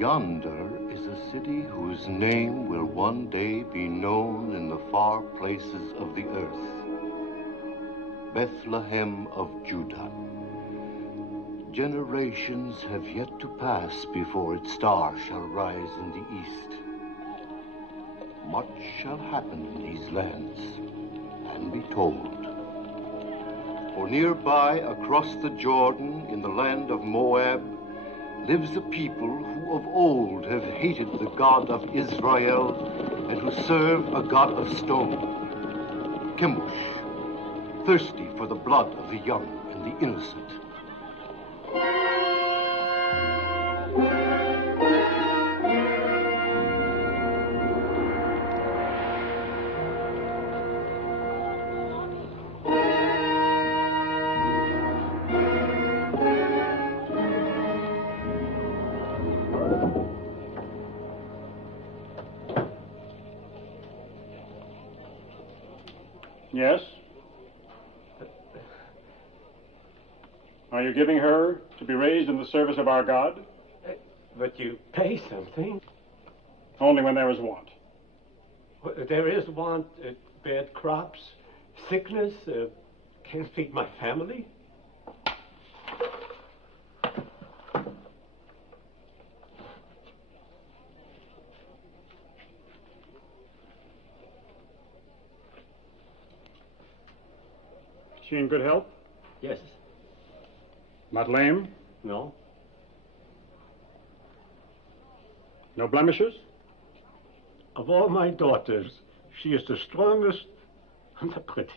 Yonder is a city whose name will one day be known in the far places of the earth. Bethlehem of Judah. Generations have yet to pass before its star shall rise in the east. Much shall happen in these lands and be told. For nearby, across the Jordan, in the land of Moab, lives a people who of old have hated the God of Israel and who serve a God of stone, Chemosh, thirsty for the blood of the young and the innocent. Yes? Are you giving her to be raised in the service of our God? But you pay something. Only when there is want. There is want, bad crops, sickness, can't feed my family. She in good health? Yes. Not lame? No. No blemishes? Of all my daughters, she is the strongest and the prettiest.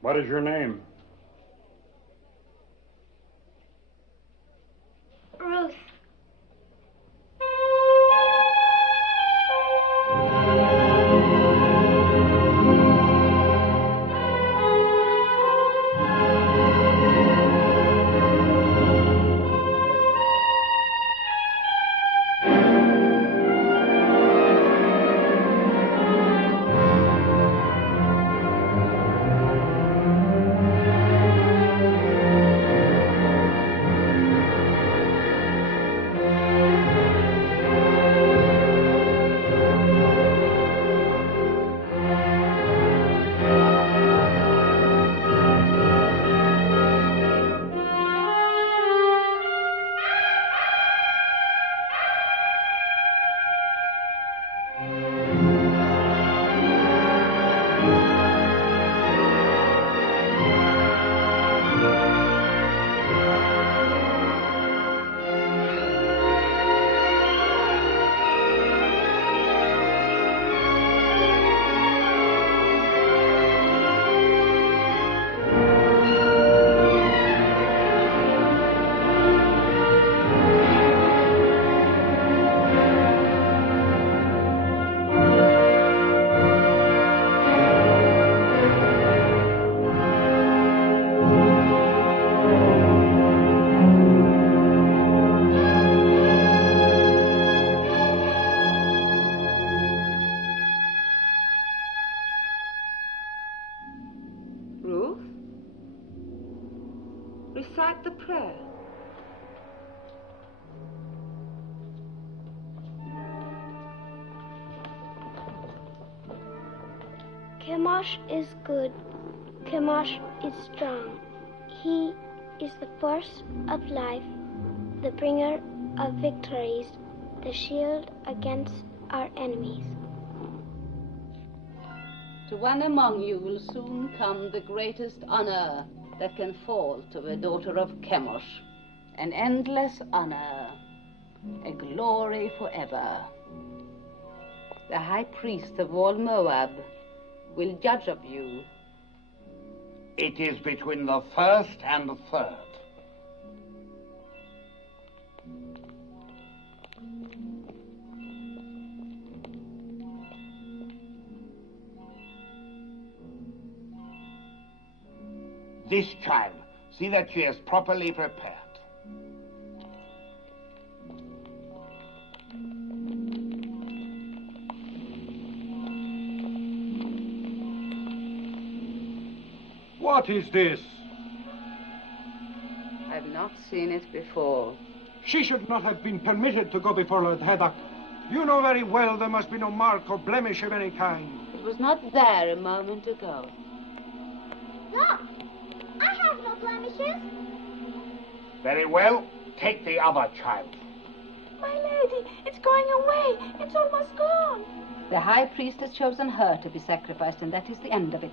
What is your name? Ruth. Recite the prayer. Chemosh is good. Chemosh is strong. He is the force of life, the bringer of victories, the shield against our enemies. To one among you will soon come the greatest honor that can fall to the daughter of Chemosh, an endless honor, a glory forever. The high priest of all Moab will judge of you. It is between the first and the third. This child. See that she is properly prepared. What is this? I've not seen it before. She should not have been permitted to go before Lord Haddock. You know very well there must be no mark or blemish of any kind. It was not there a moment ago. Look, I have no blemishes. Very well. Take the other child. My lady, it's going away. It's almost gone. The high priest has chosen her to be sacrificed, and that is the end of it.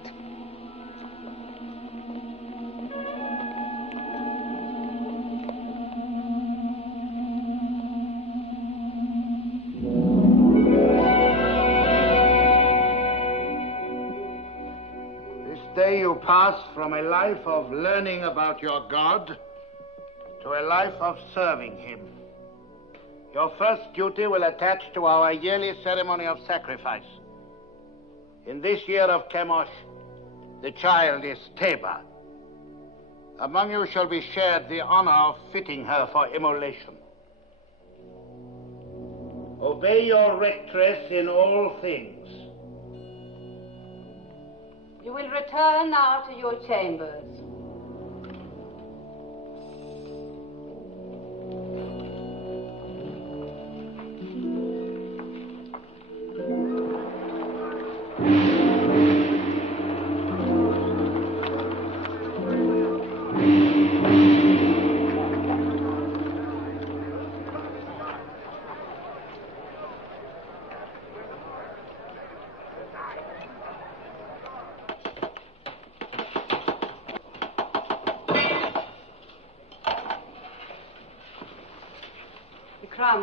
Day you pass from a life of learning about your God to a life of serving him. Your first duty will attach to our yearly ceremony of sacrifice. In this year of Chemosh, the child is Teba. Among you shall be shared the honor of fitting her for immolation. Obey your rectress in all things. You will return now to your chambers.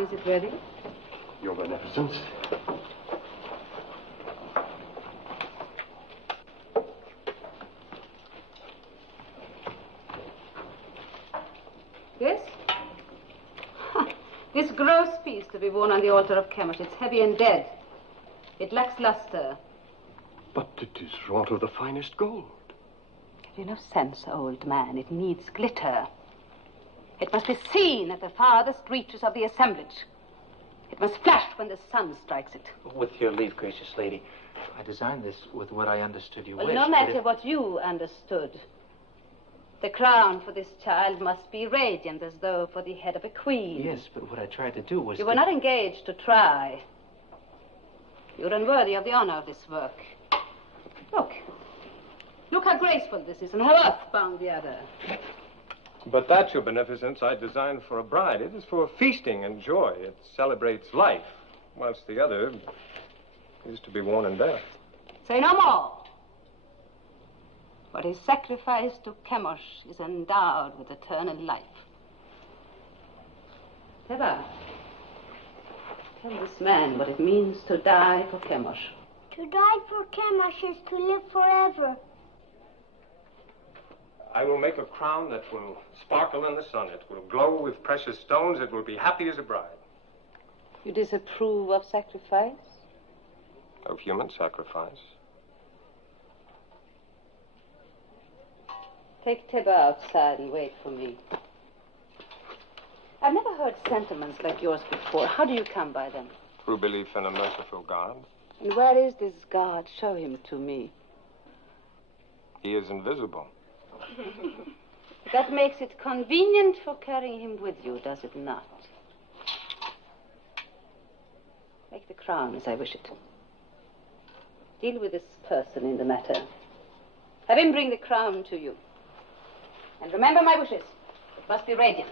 Is it ready? Your Beneficence. Yes? This gross piece to be worn on the altar of Chemosh. It's heavy and dead. It lacks luster. But it is wrought of the finest gold. Have you no sense, old man? It needs glitter. It must be seen at the farthest reaches of the assemblage. It must flash when the sun strikes it. With your leave, gracious lady, I designed this with what I understood you wished. No matter what you understood. The crown for this child must be radiant, as though for the head of a queen. Yes, but what I tried to do was... You were not engaged to try. You're unworthy of the honor of this work. Look. Look how graceful this is and how earthbound the other. But that, your Beneficence, I designed for a bride. It is for feasting and joy. It celebrates life, whilst the other is to be worn in death. Say no more. What is sacrificed to Chemosh is endowed with eternal life. Teba, tell this man what it means to die for Chemosh. To die for Chemosh is to live forever. I will make a crown that will sparkle in the sun. It will glow with precious stones. It will be happy as a bride. You disapprove of sacrifice? Of human sacrifice. Take Teba outside and wait for me. I've never heard sentiments like yours before. How do you come by them? Through belief in a merciful God. And where is this God? Show him to me. He is invisible. That makes it convenient for carrying him with you, does it not? Make the crown as I wish it. Deal with this person in the matter. Have him bring the crown to you. And remember my wishes. It must be radiant.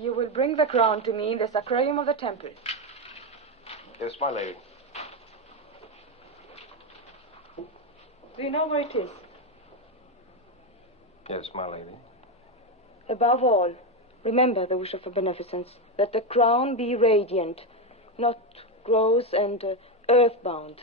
You will bring the crown to me in the sacrarium of the temple. Yes, my lady. Do you know where it is? Yes, my lady. Above all, remember the wish of a beneficence, that the crown be radiant, not gross and earthbound.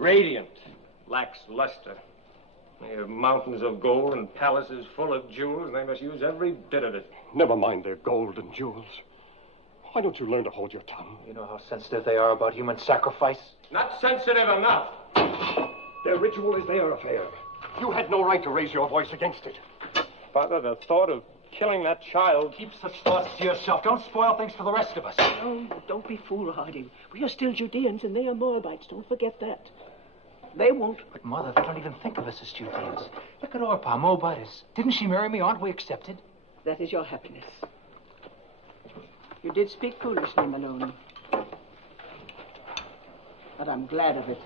Radiant, lacks luster. They have mountains of gold and palaces full of jewels, and they must use every bit of it. Never mind their gold and jewels. Why don't you learn to hold your tongue? You know how sensitive they are about human sacrifice? Not sensitive enough. Their ritual is their affair. You had no right to raise your voice against it. Father, the thought of killing that child... Keep such thoughts to yourself. Don't spoil things for the rest of us. Oh, don't be foolhardy. We are still Judeans and they are Moabites. Don't forget that. They won't. But, Mother, they don't even think of us as Judeans. Look at Orpah, Moabitess. Didn't she marry me? Aren't we accepted? That is your happiness. You did speak foolishly, Malone. But I'm glad of it.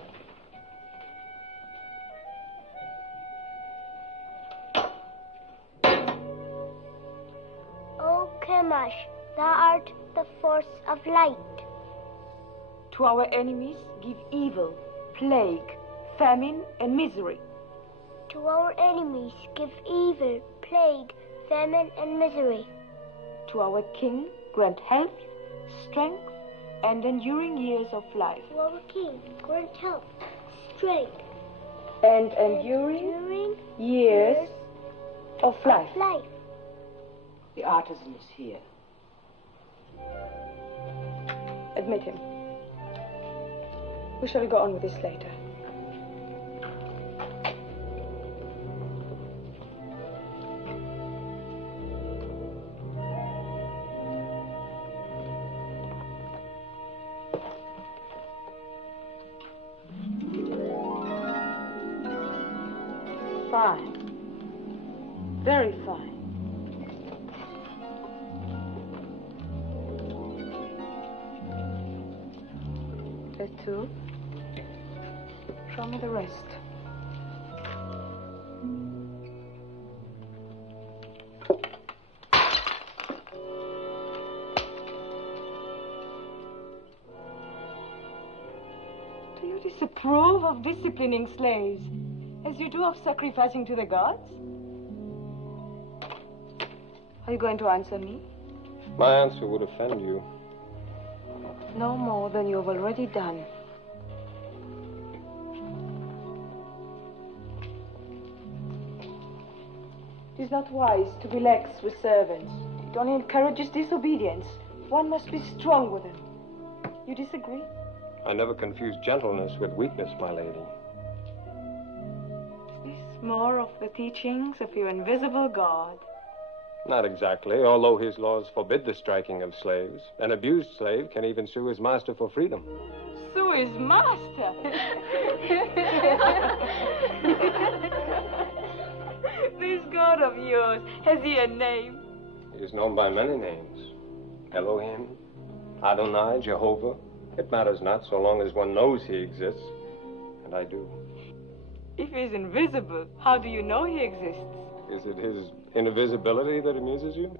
O Chemosh, thou art the force of light. To our enemies, give evil, plague, famine, and misery. To our enemies, give evil, plague, famine, and misery. To our king, grant health, strength, and enduring years of life. To our king, grant health, strength, And enduring years of life. The artisan is here. Admit him. We shall go on with this later. Fine. Very fine. That too. Show me the rest. Do you disapprove of disciplining slaves as you do of sacrificing to the gods? Are you going to answer me? My answer would offend you. No more than you have already done. It is not wise to be lax with servants. It only encourages disobedience. One must be strong with them. You disagree? I never confuse gentleness with weakness, my lady. Is this more of the teachings of your invisible God? Not exactly, although his laws forbid the striking of slaves. An abused slave can even sue his master for freedom. Sue his master. This God of yours, has he a name? He is known by many names. Elohim, Adonai, Jehovah. It matters not so long as one knows he exists. And I do. If he is invisible, how do you know he exists? Is it his invisibility that amuses you?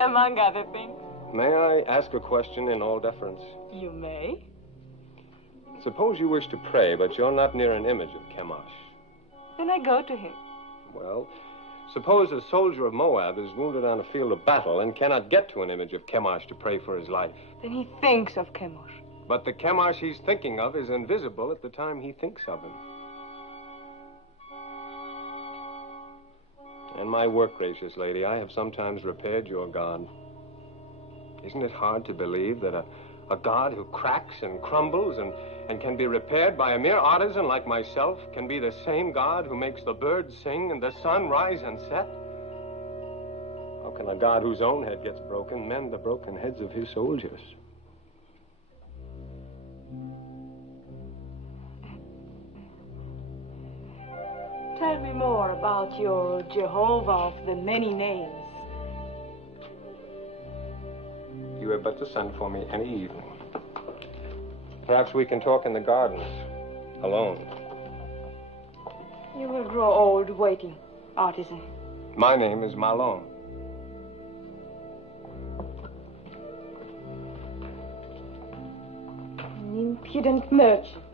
Among other things. May I ask a question in all deference? You may. Suppose you wish to pray, but you're not near an image of Chemosh. Then I go to him. Well, suppose a soldier of Moab is wounded on a field of battle and cannot get to an image of Chemosh to pray for his life. Then he thinks of Chemosh. But the Chemosh he's thinking of is invisible at the time he thinks of him. In my work, gracious lady, I have sometimes repaired your God. Isn't it hard to believe that a God who cracks and crumbles and can be repaired by a mere artisan like myself can be the same God who makes the birds sing and the sun rise and set? How can a God whose own head gets broken mend the broken heads of his soldiers? Tell me more about your Jehovah of the many names. You have but to send for me any evening. Perhaps we can talk in the gardens, alone. You will grow old waiting, artisan. My name is Malone. An impudent merchant.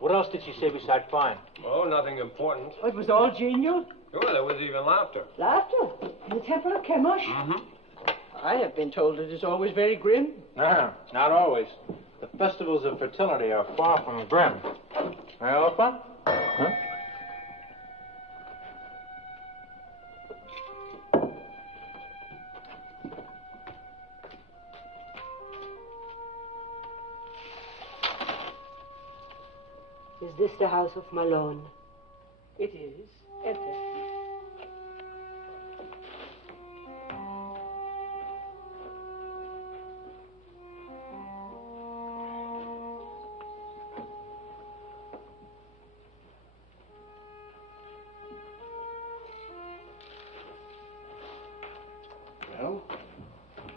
What else did she say besides fine? Oh, nothing important. It was all genial. Oh, there was even laughter. Laughter in the temple of Chemosh. Mm-hmm. I have been told it is always very grim. No, not always. The festivals of fertility are far from grim. Hey, Orpah? Huh? Is this the house of Malone? It is. Enter. Well?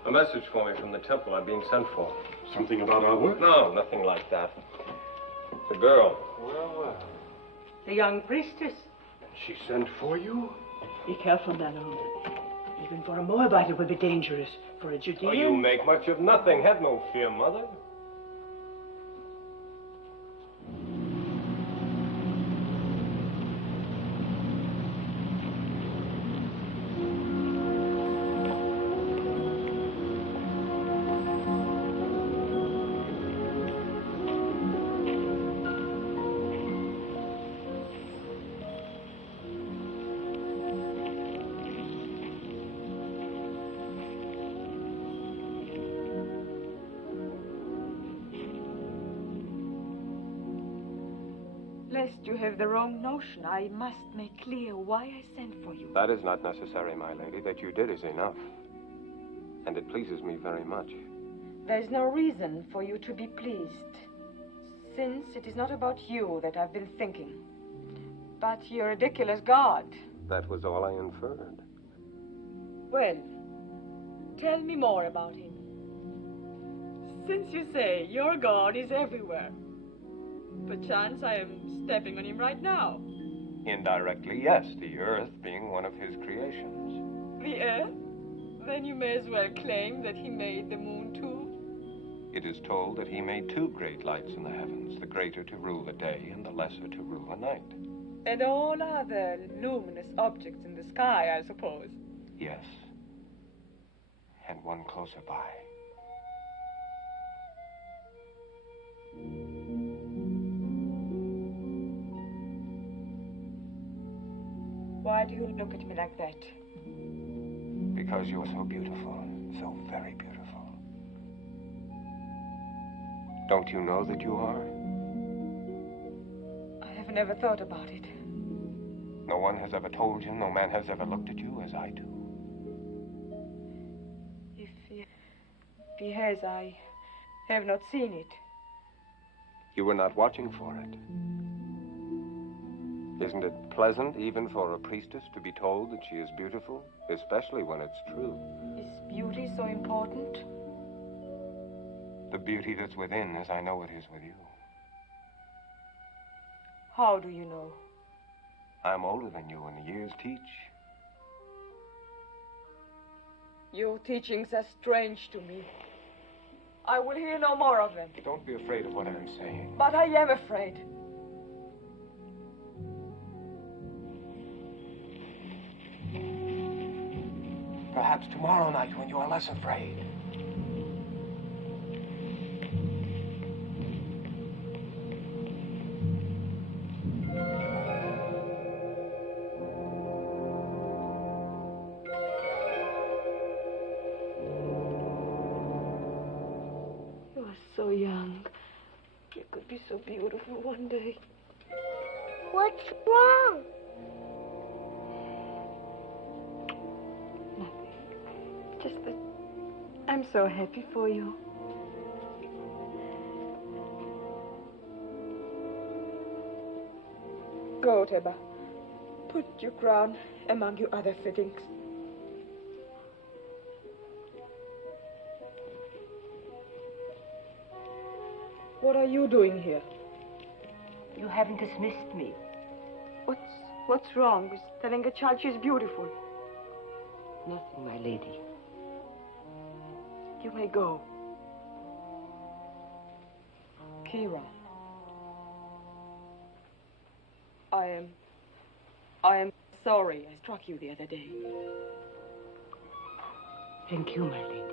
A message for me from the temple. I've been sent for. Something about our work? No, nothing like that. The girl. Well. The young priestess. She sent for you? Be careful, Malone. Even for a Moabite it would be dangerous. For a Judean... Oh, you make much of nothing. Have no fear, Mother. Lest you have the wrong notion, I must make clear why I sent for you. That is not necessary, my lady. That you did is enough. And it pleases me very much. There is no reason for you to be pleased, since it is not about you that I've been thinking, but your ridiculous God. That was all I inferred. Well, tell me more about him. Since you say your God is everywhere, perchance I am stepping on him right now. Indirectly, yes, the earth being one of his creations. The earth? Then you may as well claim that he made the moon too. It is told that he made two great lights in the heavens, the greater to rule the day and the lesser to rule the night. And all other luminous objects in the sky, I suppose. Yes. And one closer by. Why do you look at me like that? Because you're so beautiful, so very beautiful. Don't you know that you are? I have never thought about it. No one has ever told you, no man has ever looked at you as I do. If he has, I have not seen it. You were not watching for it. Isn't it pleasant, even for a priestess, to be told that she is beautiful, especially when it's true? Is beauty so important? The beauty that's within, as I know it is with you. How do you know? I'm older than you, and the years teach. Your teachings are strange to me. I will hear no more of them. Don't be afraid of what I'm saying. But I am afraid. Perhaps tomorrow night when you are less afraid. You are so young. You could be so beautiful one day. What's wrong? Just that I'm so happy for you. Go, Teba. Put your crown among your other fittings. What are you doing here? You haven't dismissed me. What's wrong with telling a child she's beautiful? Nothing, my lady. You may go. Kira. I am sorry I struck you the other day. Thank you, my lady.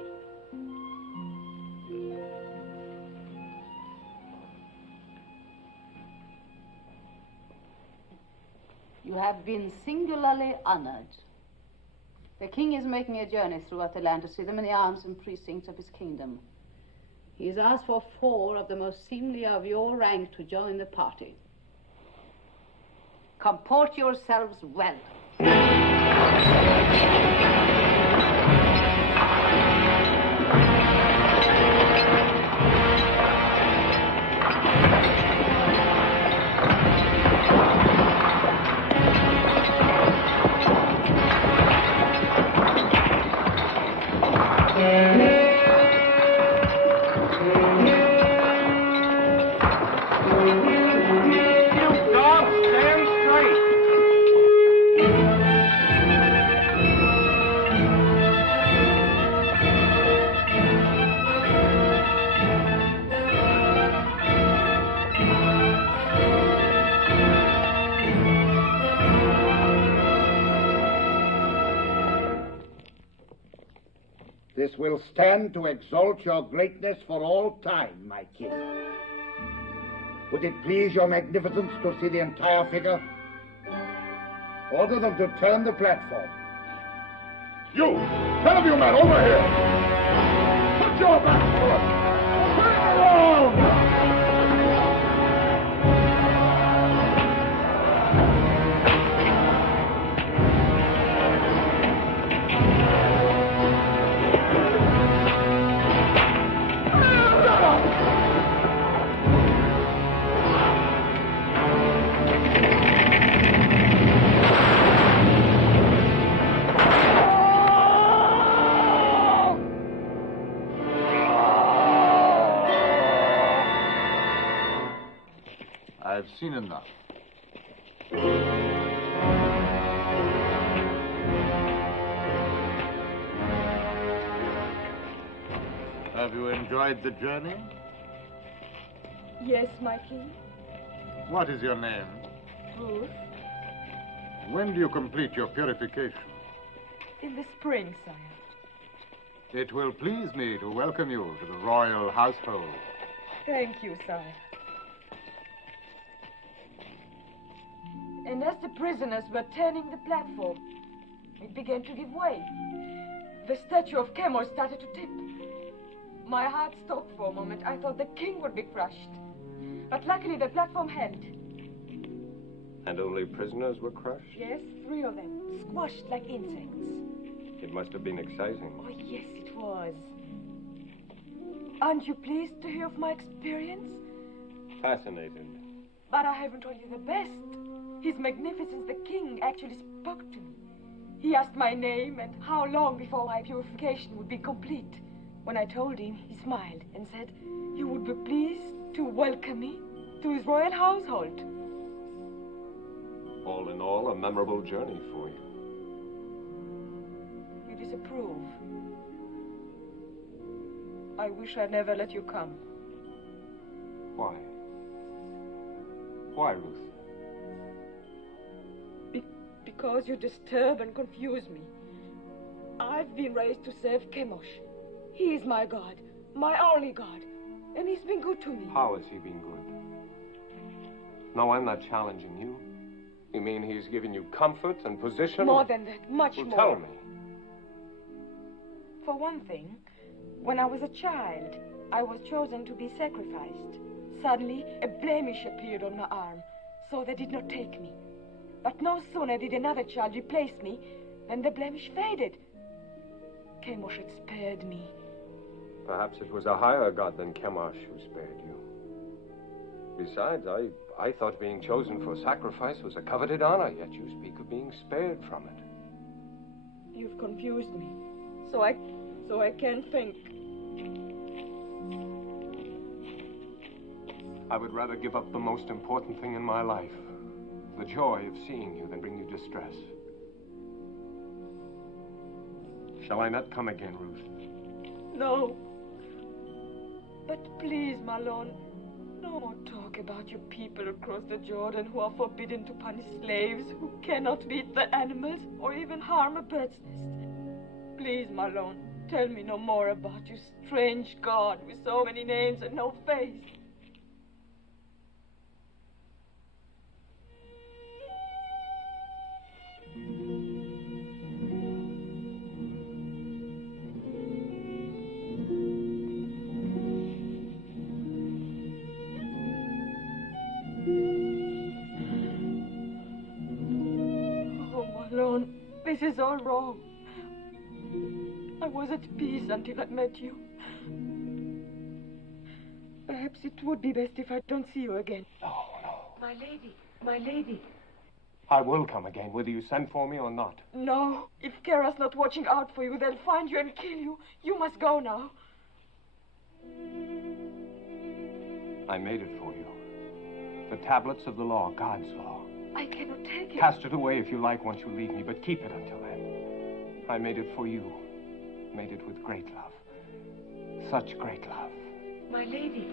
You have been singularly honored. The king is making a journey throughout the land to see the many arms and precincts of his kingdom. He has asked for 4 of the most seemly of your rank to join the party. Comport yourselves well. This will stand to exalt your greatness for all time, my king. Would it please your magnificence to see the entire figure? Order them to turn the platform. You! 10 of you men, over here! Put your back forward! Turn around! I've seen enough. Have you enjoyed the journey? Yes, my king. What is your name? Ruth. When do you complete your purification? In the spring, sire. It will please me to welcome you to the royal household. Thank you, sire. And as the prisoners were turning the platform, it began to give way. The statue of Chemosh started to tip. My heart stopped for a moment. I thought the king would be crushed. But luckily the platform held. And only prisoners were crushed? Yes, 3 of them, squashed like insects. It must have been exciting. Oh, yes, it was. Aren't you pleased to hear of my experience? Fascinated. But I haven't told you the best. His Magnificence the King actually spoke to me. He asked my name and how long before my purification would be complete. When I told him, he smiled and said he would be pleased to welcome me to his royal household. All in all, a memorable journey for you. You disapprove. I wish I'd never let you come. Why? Why, Ruth? Because you disturb and confuse me. I've been raised to serve Chemosh. He is my God, my only God, and he's been good to me. How has he been good? No, I'm not challenging you. You mean he's given you comfort and position? More than that, much well, more. Tell me. For one thing, when I was a child, I was chosen to be sacrificed. Suddenly, a blemish appeared on my arm, so they did not take me. But no sooner did another child replace me than the blemish faded. Chemosh had spared me. Perhaps it was a higher god than Chemosh who spared you. Besides, I thought being chosen for sacrifice was a coveted honor, yet you speak of being spared from it. You've confused me, so I can't think. I would rather give up the most important thing in my life, the joy of seeing you, than bring you distress. Shall I not come again, Ruth? No. But please, my lord, no more talk about your people across the Jordan who are forbidden to punish slaves, who cannot beat the animals or even harm a bird's nest. Please, my lord, tell me no more about your strange God with so many names and no face. This is all wrong. I was at peace until I met you. Perhaps it would be best if I don't see you again. No. My lady, my lady. I will come again, whether you send for me or not. No. If Kara's not watching out for you, they'll find you and kill you. You must go now. I made it for you. The tablets of the law, God's law. I cannot take it. Cast it away if you like once you leave me, but keep it until then. I made it for you. Made it with great love. Such great love. My lady.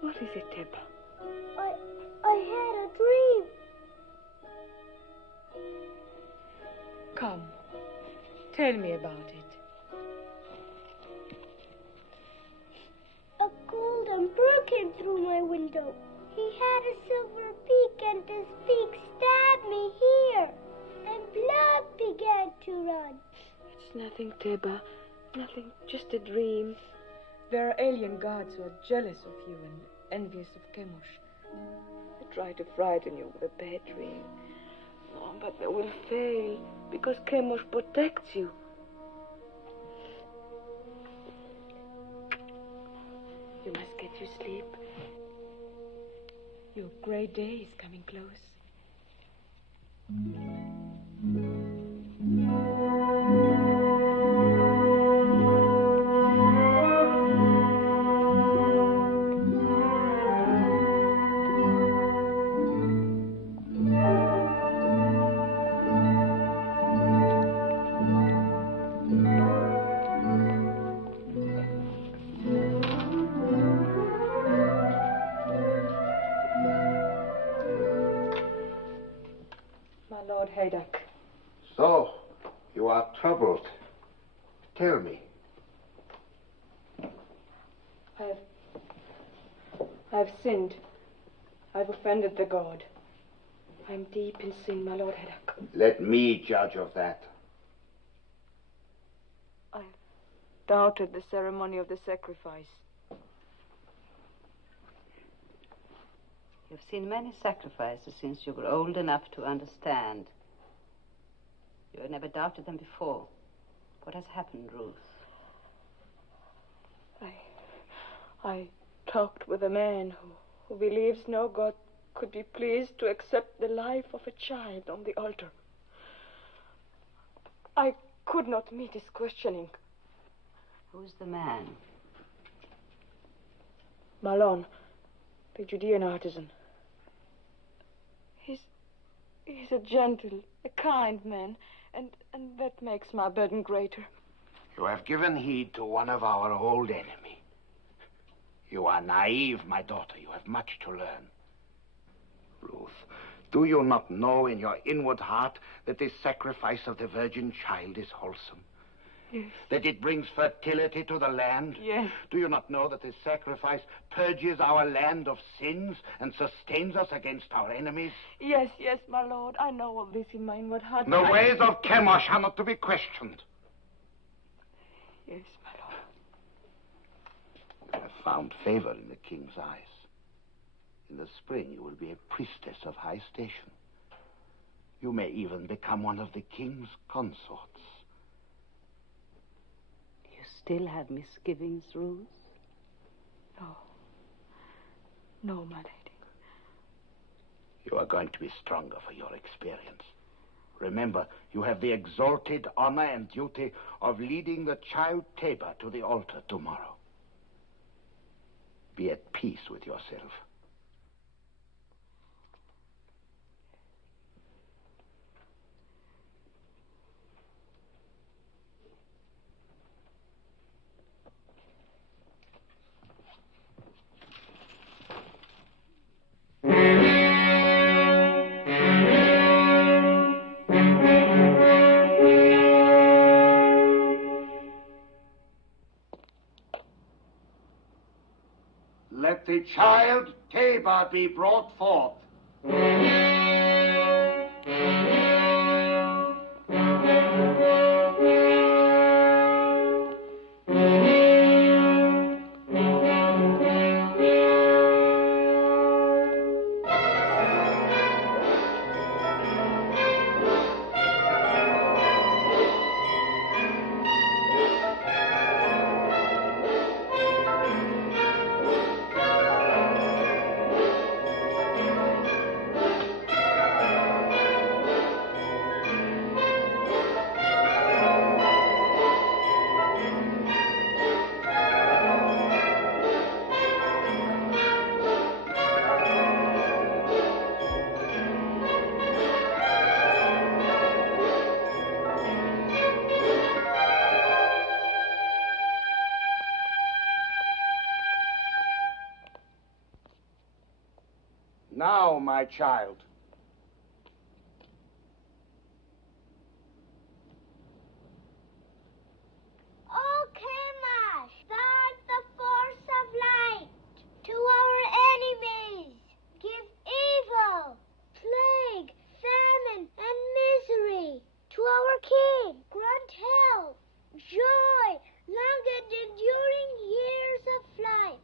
What is it, Teba? I had a dream. Come. Tell me about it. A golden bird came through my window. He had a silver beak, and his beak stabbed me here. And blood began to run. It's nothing, Teba. Nothing. Just a dream. There are alien gods who are jealous of you and envious of Chemosh. They try to frighten you with a bad dream. Oh, but they will fail because Chemosh protects you. You must get your sleep. Your great day is coming close. Lord Haydock. So, you are troubled. Tell me. I've sinned. I've offended the God. I'm deep in sin, my Lord Haydock. Let me judge of that. I've doubted the ceremony of the sacrifice. You've seen many sacrifices since you were old enough to understand. You have never doubted them before. What has happened, Ruth? I talked with a man who believes no God could be pleased to accept the life of a child on the altar. I could not meet his questioning. Who's the man? Malon, the Judean artisan. He's a gentle, a kind man, and that makes my burden greater. You have given heed to one of our old enemy. You are naive, my daughter. You have much to learn. Ruth, do you not know in your inward heart that this sacrifice of the virgin child is wholesome? Yes. That it brings fertility to the land? Yes. Do you not know that this sacrifice purges our land of sins and sustains us against our enemies? Yes, my lord. I know all this in my inward heart. The ways of Chemosh are not to be questioned. Yes, my lord. You have found favor in the king's eyes. In the spring, you will be a priestess of high station. You may even become one of the king's consorts. Still have misgivings, Ruth? No, my lady. You are going to be stronger for your experience. Remember, you have the exalted honor and duty of leading the child Teba to the altar tomorrow. Be at peace with yourself. Let the child Teba be brought forth. Now, my child. Oh, Kemash, start the force of light to our enemies. Give evil, plague, famine, and misery to our king. Grant health, joy, long and enduring years of life.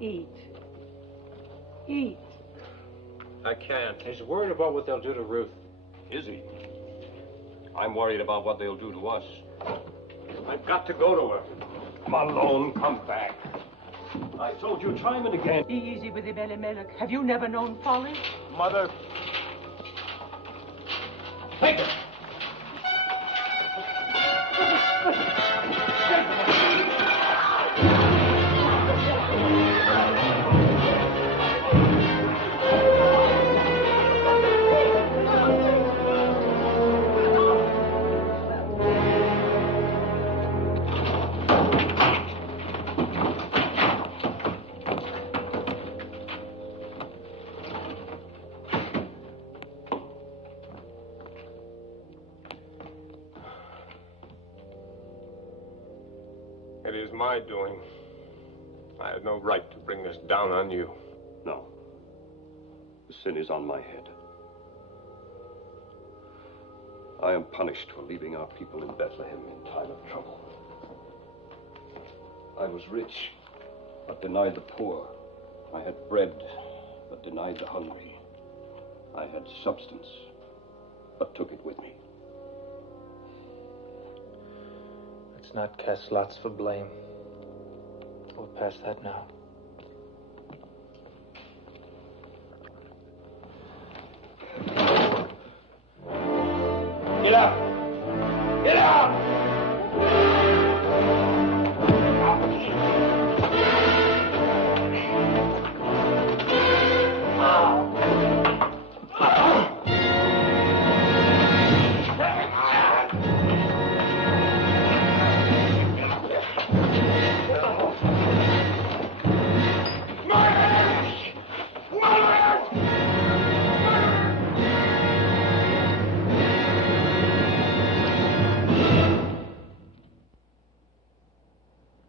Eat. Eat. I can't. He's worried about what they'll do to Ruth. Is he? I'm worried about what they'll do to us. I've got to go to her. Malone, come back. I told you time and again. Be easy with him, Elimelech. Have you never known folly? Mother. Take it! It is my doing. I had no right to bring this down on you. No. The sin is on my head. I am punished for leaving our people in Bethlehem in time of trouble. I was rich, but denied the poor. I had bread, but denied the hungry. I had substance, but took it with me. Let's not cast lots for blame. We're past that now. Get up! Get up!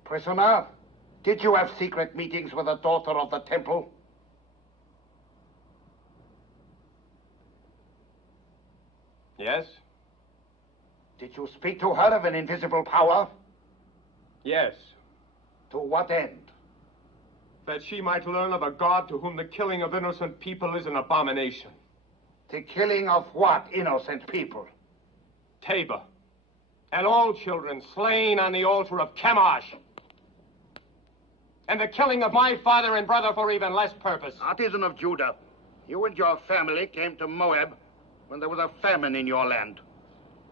Prisoner, did you have secret meetings with the daughter of the temple? Yes? Did you speak to her of an invisible power? Yes. To what end? That she might learn of a God to whom the killing of innocent people is an abomination. The killing of what innocent people? Tabor. And all children slain on the altar of Chemosh. And the killing of my father and brother for even less purpose. Artisan of Judah, you and your family came to Moab when there was a famine in your land.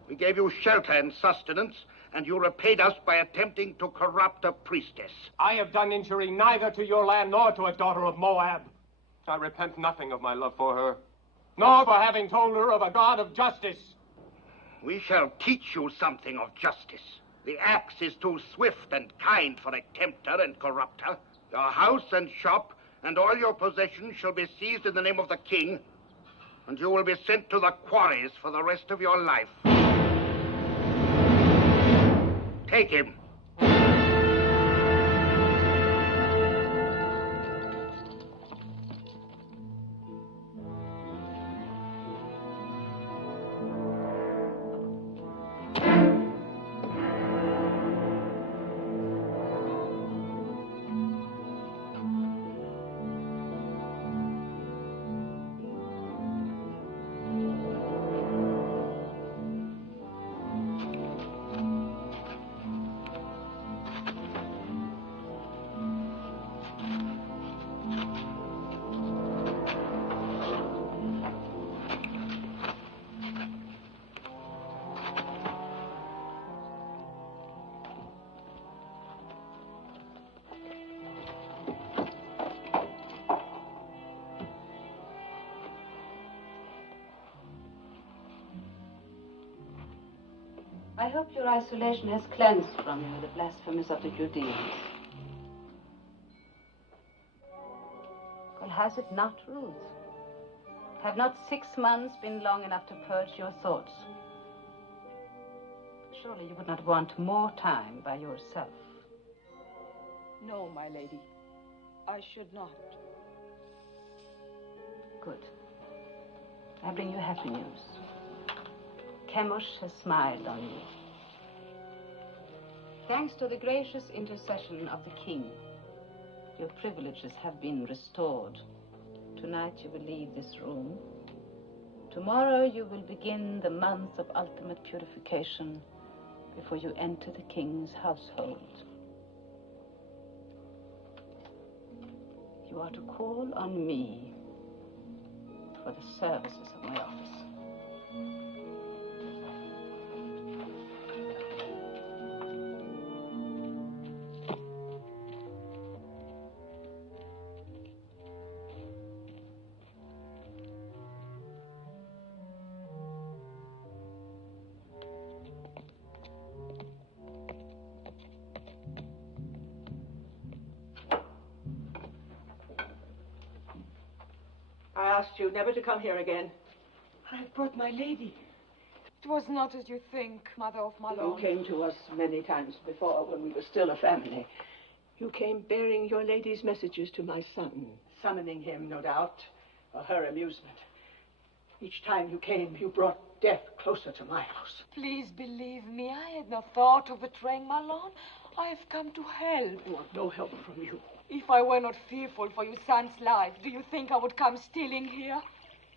We gave you shelter and sustenance, and you repaid us by attempting to corrupt a priestess. I have done injury neither to your land nor to a daughter of Moab. I repent nothing of my love for her, nor for having told her of a God of justice. We shall teach you something of justice. The axe is too swift and kind for a tempter and corrupter. Your house and shop and all your possessions shall be seized in the name of the king, and you will be sent to the quarries for the rest of your life. Take him. I hope your isolation has cleansed from you the blasphemies of the Judeans. Well, has it not, Ruth? Have not 6 months been long enough to purge your thoughts? Surely you would not want more time by yourself. No, my lady. I should not. Good. I bring you happy news. Chemosh has smiled on you. Thanks to the gracious intercession of the king, your privileges have been restored. Tonight you will leave this room. Tomorrow you will begin the month of ultimate purification before you enter the king's household. You are to call on me for the services of my office. I asked you never to come here again. I've brought my lady. It was not as you think, Mother of my You Lord. came to us many times before when we were still a family. You came bearing your lady's messages to my son, summoning him, no doubt, for her amusement. Each time you came, you brought death closer to my house. Please believe me, I had no thought of betraying Malone. I have come to help. I want no help from you. If I were not fearful for your son's life, do you think I would come stealing here?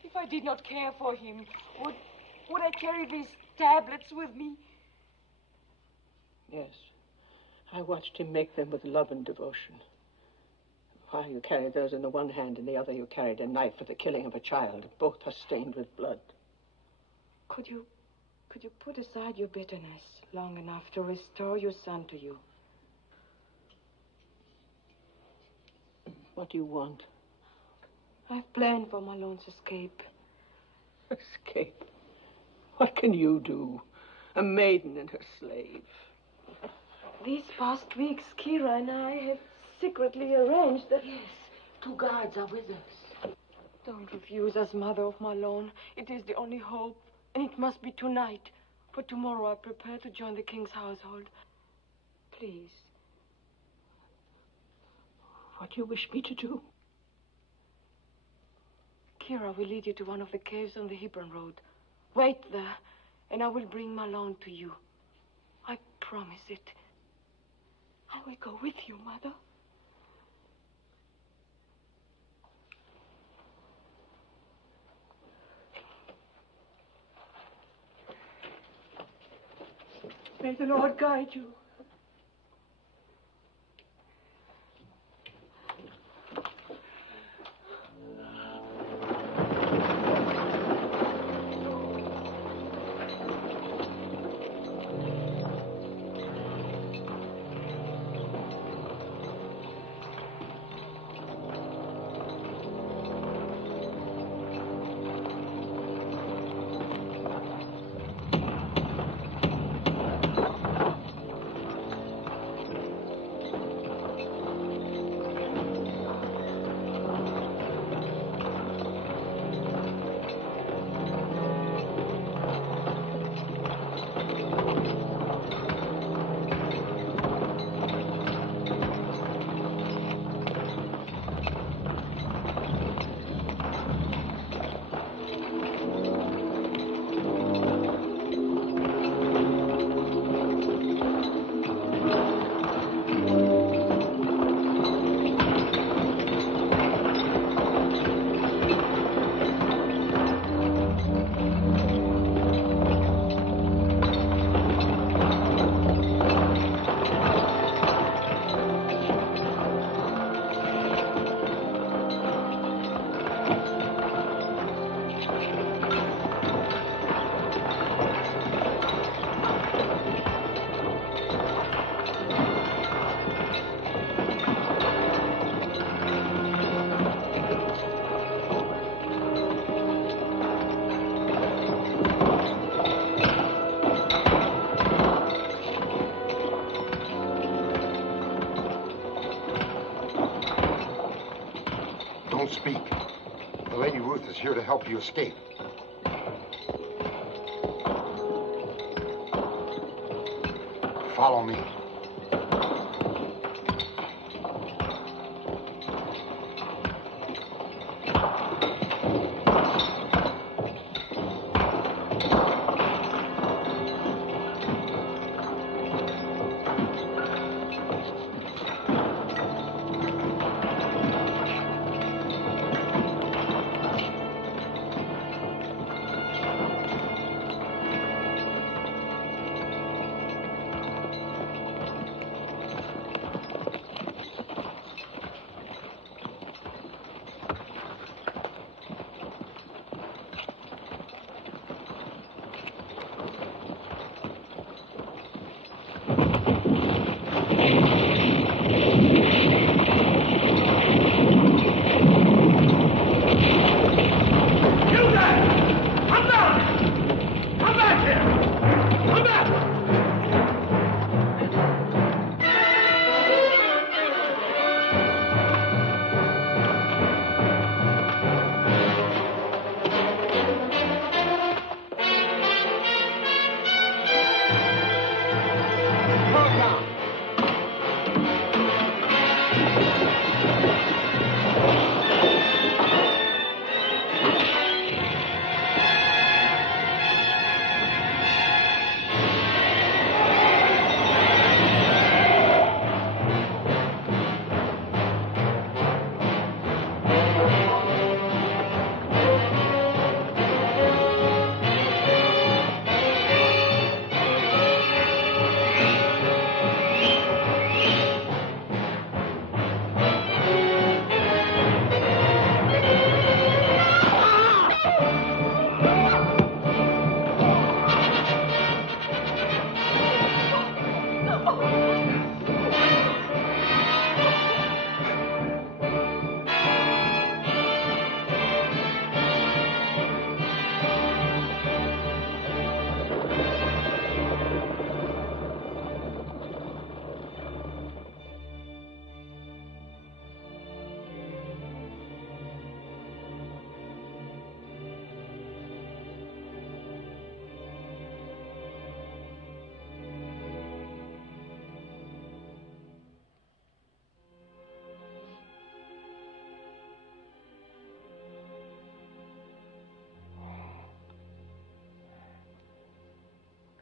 If I did not care for him, would I carry these tablets with me? Yes. I watched him make them with love and devotion. While you carried those in the one hand, in the other you carried a knife for the killing of a child. Both are stained with blood. Could you put aside your bitterness long enough to restore your son to you? What do you want? I've planned for Malone's escape. Escape? What can you do? A maiden and her slave. These past weeks, Kira and I have secretly arranged that... Yes, 2 guards are with us. Don't refuse us, Mother of Malone. It is the only hope, and it must be tonight. For tomorrow I prepare to join the king's household. Please. What do you wish me to do? Kira will lead you to one of the caves on the Hebron Road. Wait there, and I will bring Malone to you. I promise it. I will go with you, Mother. May the Lord guide you. Don't speak. The Lady Ruth is here to help you escape. Follow me.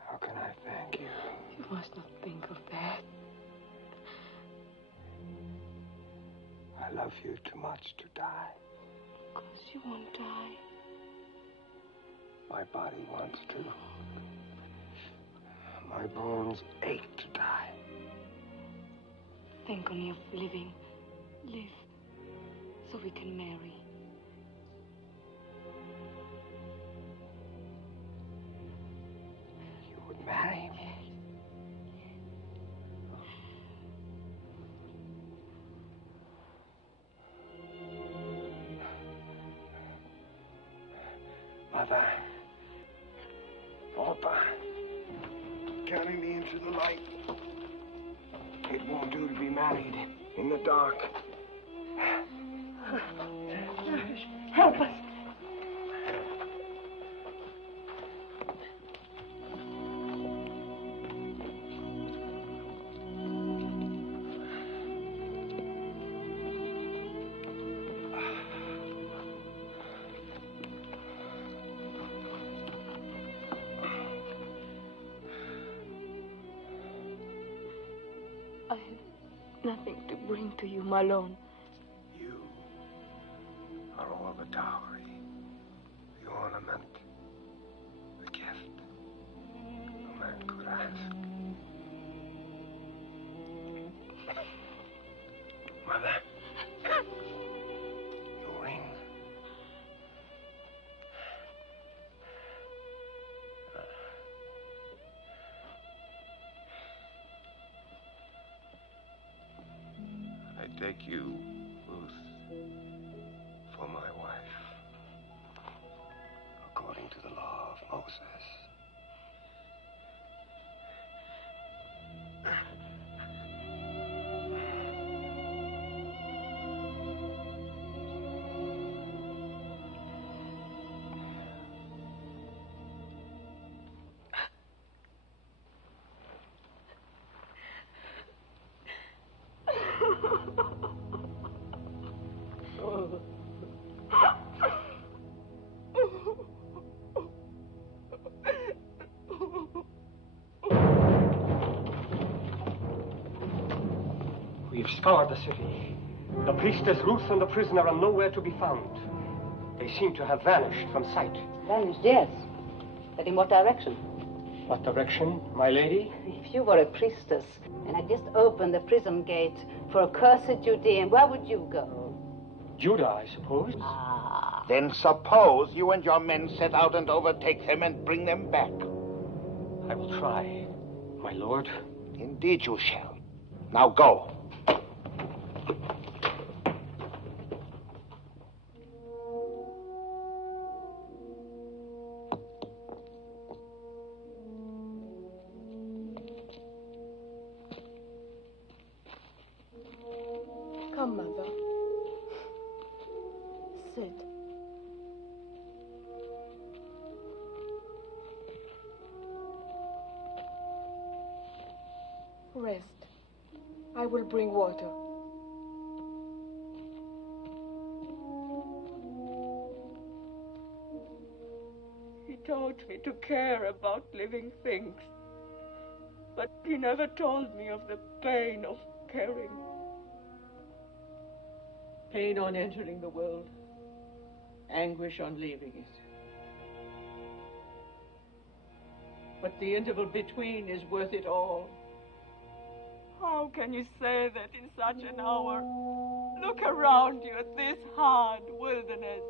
How can I thank you? You must not think of that. I love you too much to die. Of course you won't die. My body wants to. My bones ache to die. Think only of living. Live so we can marry. You would marry me? Mother. Papa. Carry me into the light. It won't do to be married in the dark. Help us. I have nothing to bring to you, Malone. You are all the dowry, the ornament, the gift a man could ask. Mother, your ring. I take you, Ruth, for my wife, according to the law of Moses. We've scoured the city. The priestess Ruth and the prisoner are nowhere to be found. They seem to have vanished from sight. Vanished, yes. But in what direction? What direction, my lady? If you were a priestess and had just opened the prison gate for a cursed Judean, where would you go? Judah, I suppose. Ah. Then suppose you and your men set out and overtake them and bring them back. I will try, my lord. Indeed you shall. Now go. Come, Mother. Sit. Rest. I will bring water. He taught me to care about living things, but he never told me of the pain of caring. Pain on entering the world, anguish on leaving it. But the interval between is worth it all. How can you say that in such an hour? Look around you at this hard wilderness.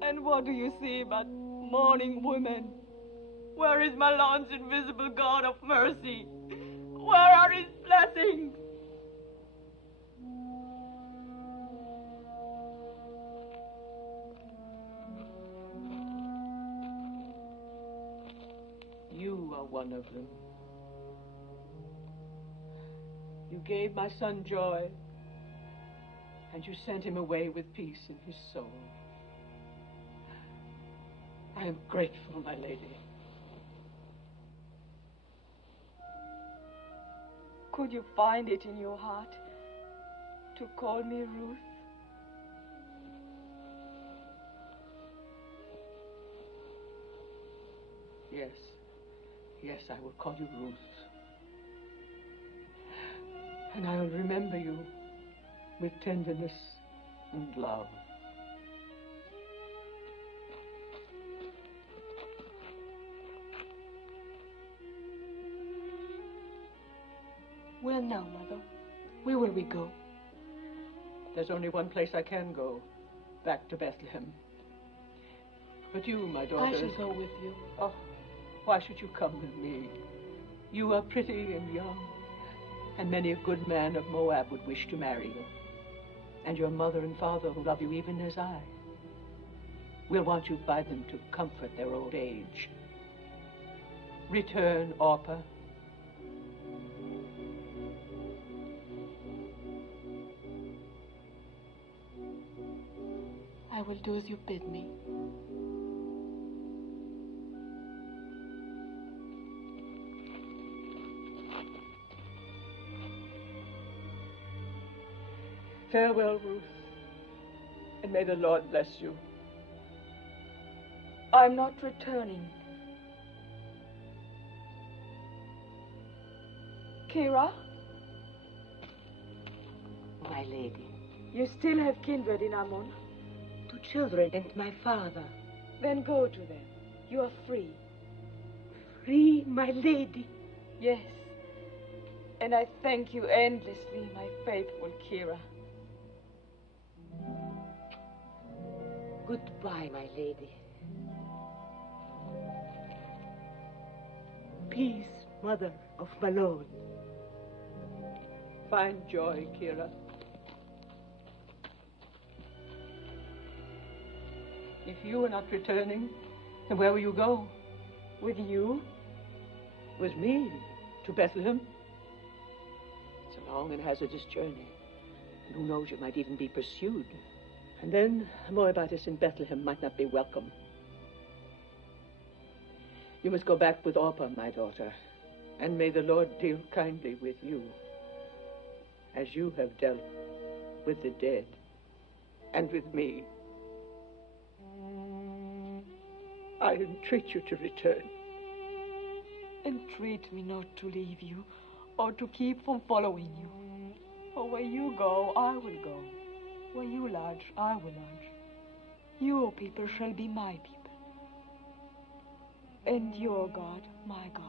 And what do you see but mourning women? Where is my Lord's invisible God of mercy? Where are his blessings? You are one of them. You gave my son joy, and you sent him away with peace in his soul. I am grateful, my lady. Could you find it in your heart to call me Ruth? Yes. Yes, I will call you Ruth. And I will remember you with tenderness and love. Where now, Mother? Where will we go? There's only one place I can go, back to Bethlehem. But you, my daughter... I shall go with you. Oh, why should you come with me? You are pretty and young, and many a good man of Moab would wish to marry you. And your mother and father who love you even as I will want you by them to comfort their old age. Return, Orpah. I will do as you bid me. Farewell, Ruth, and may the Lord bless you. I'm not returning. Kira? My lady. You still have kindred in Ammon? 2 children and my father. Then go to them. You are free. Free, my lady? Yes. And I thank you endlessly, my faithful Kira. Goodbye, my lady. Peace, mother of Malone. Find joy, Kira. If you are not returning, then where will you go? With you? With me? To Bethlehem? It's a long and hazardous journey. And who knows, you might even be pursued. And then a Moabitess in Bethlehem might not be welcome. You must go back with Orpah, my daughter, and may the Lord deal kindly with you, as you have dealt with the dead and with me. I entreat you to return. Entreat me not to leave you, or to keep from following you. For where you go, I will go. Where you lodge, I will lodge. Your people shall be my people. And your God, my God.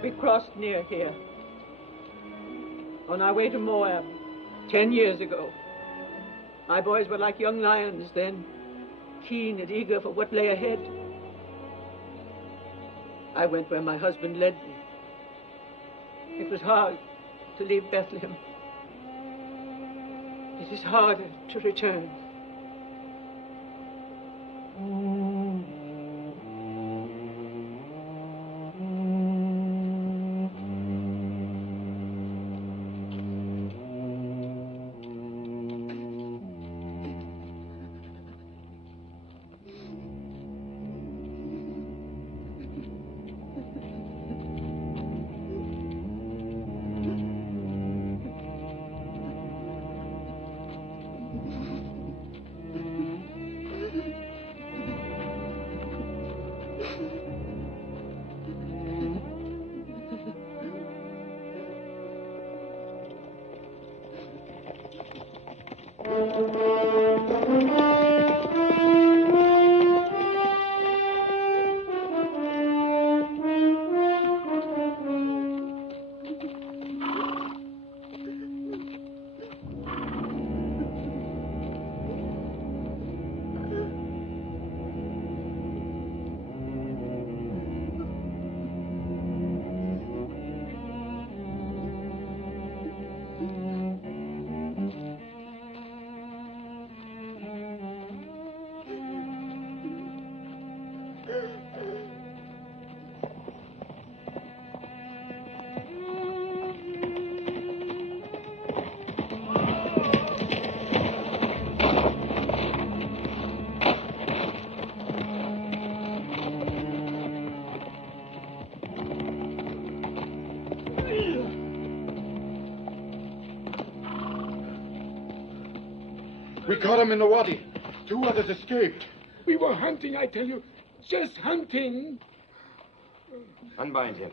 We crossed near here. On our way to Moab, 10 years ago. My boys were like young lions then, keen and eager for what lay ahead. I went where my husband led me. It was hard to leave Bethlehem. It is harder to return. We caught him in the wadi. 2 others escaped. We were hunting, I tell you. Just hunting. Unbind him.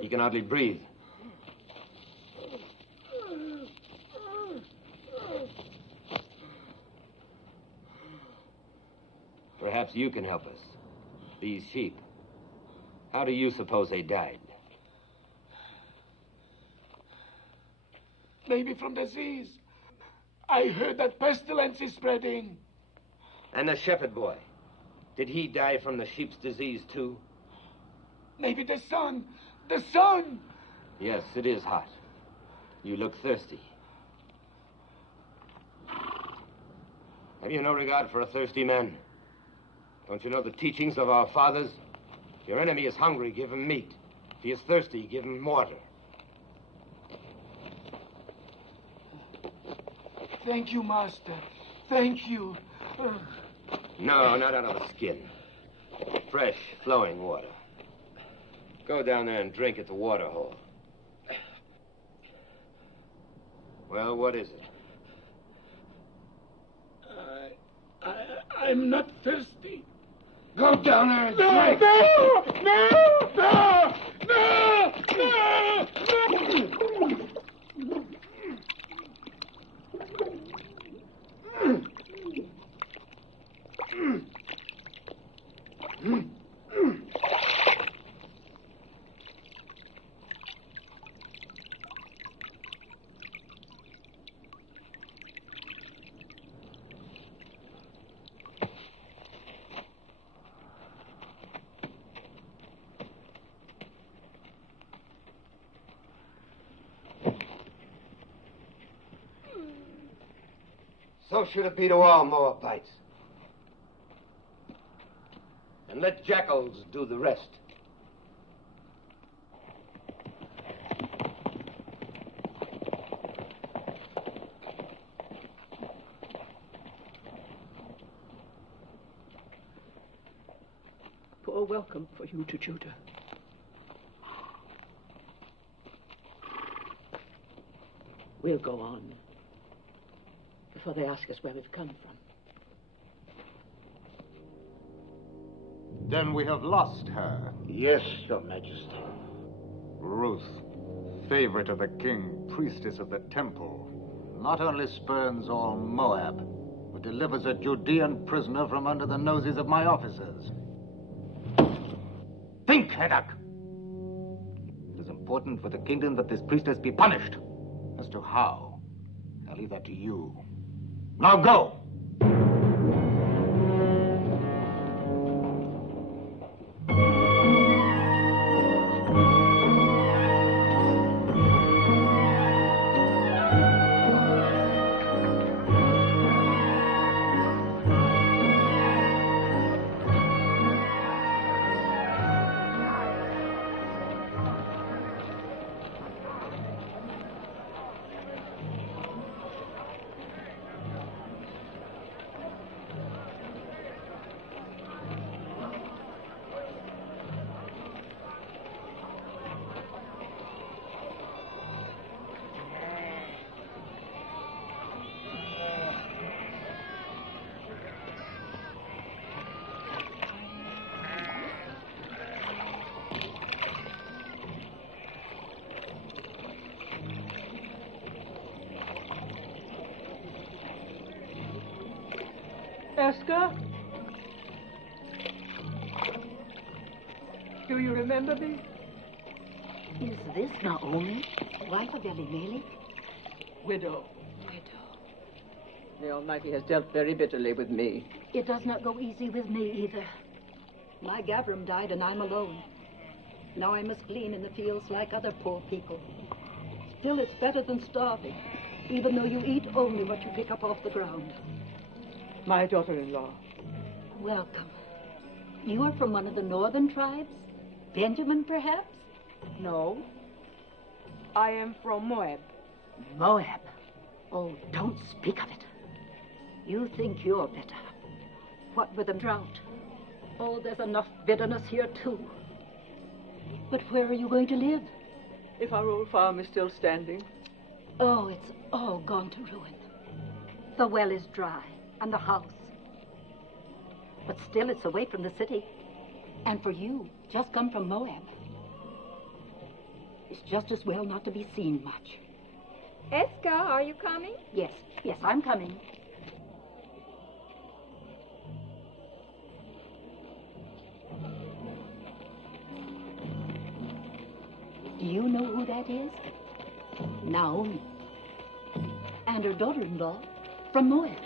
He can hardly breathe. Perhaps you can help us. These sheep. How do you suppose they died? Maybe from disease. I heard that pestilence is spreading. And the shepherd boy. Did he die from the sheep's disease, too? Maybe the sun. The sun! Yes, it is hot. You look thirsty. Have you no regard for a thirsty man? Don't you know the teachings of our fathers? If your enemy is hungry, give him meat. If he is thirsty, give him water. Thank you, Master. Thank you. No, not out of the skin. Fresh, flowing water. Go down there and drink at the water hole. Well, what is it? I'm not thirsty. Go down there and No, drink. So should it be to all Moabites. And let jackals do the rest. Poor welcome for you to Judah. We'll go on before they ask us where we've come from. Then we have lost her. Yes, Your Majesty. Ruth, favorite of the king, priestess of the temple, not only spurns all Moab, but delivers a Judean prisoner from under the noses of my officers. Think, Heddak! It is important for the kingdom that this priestess be punished. As to how, I'll leave that to you. Now go! Esther? Do you remember me? Is this Naomi, wife of Elimelech? Widow. The Almighty has dealt very bitterly with me. It does not go easy with me either. My Gavram died and I'm alone. Now I must glean in the fields like other poor people. Still, it's better than starving, even though you eat only what you pick up off the ground. My daughter-in-law. Welcome. You are from one of the northern tribes? Benjamin, perhaps? No. I am from Moab. Moab? Oh, don't speak of it. You think you're better. What with the drought? Oh, there's enough bitterness here, too. But where are you going to live? If our old farm is still standing. Oh, it's all gone to ruin. The well is dry, and the house. But still, it's away from the city. And for you, just come from Moab. It's just as well not to be seen much. Eska, are you coming? Yes, I'm coming. Do you know who that is? Naomi. And her daughter-in-law from Moab.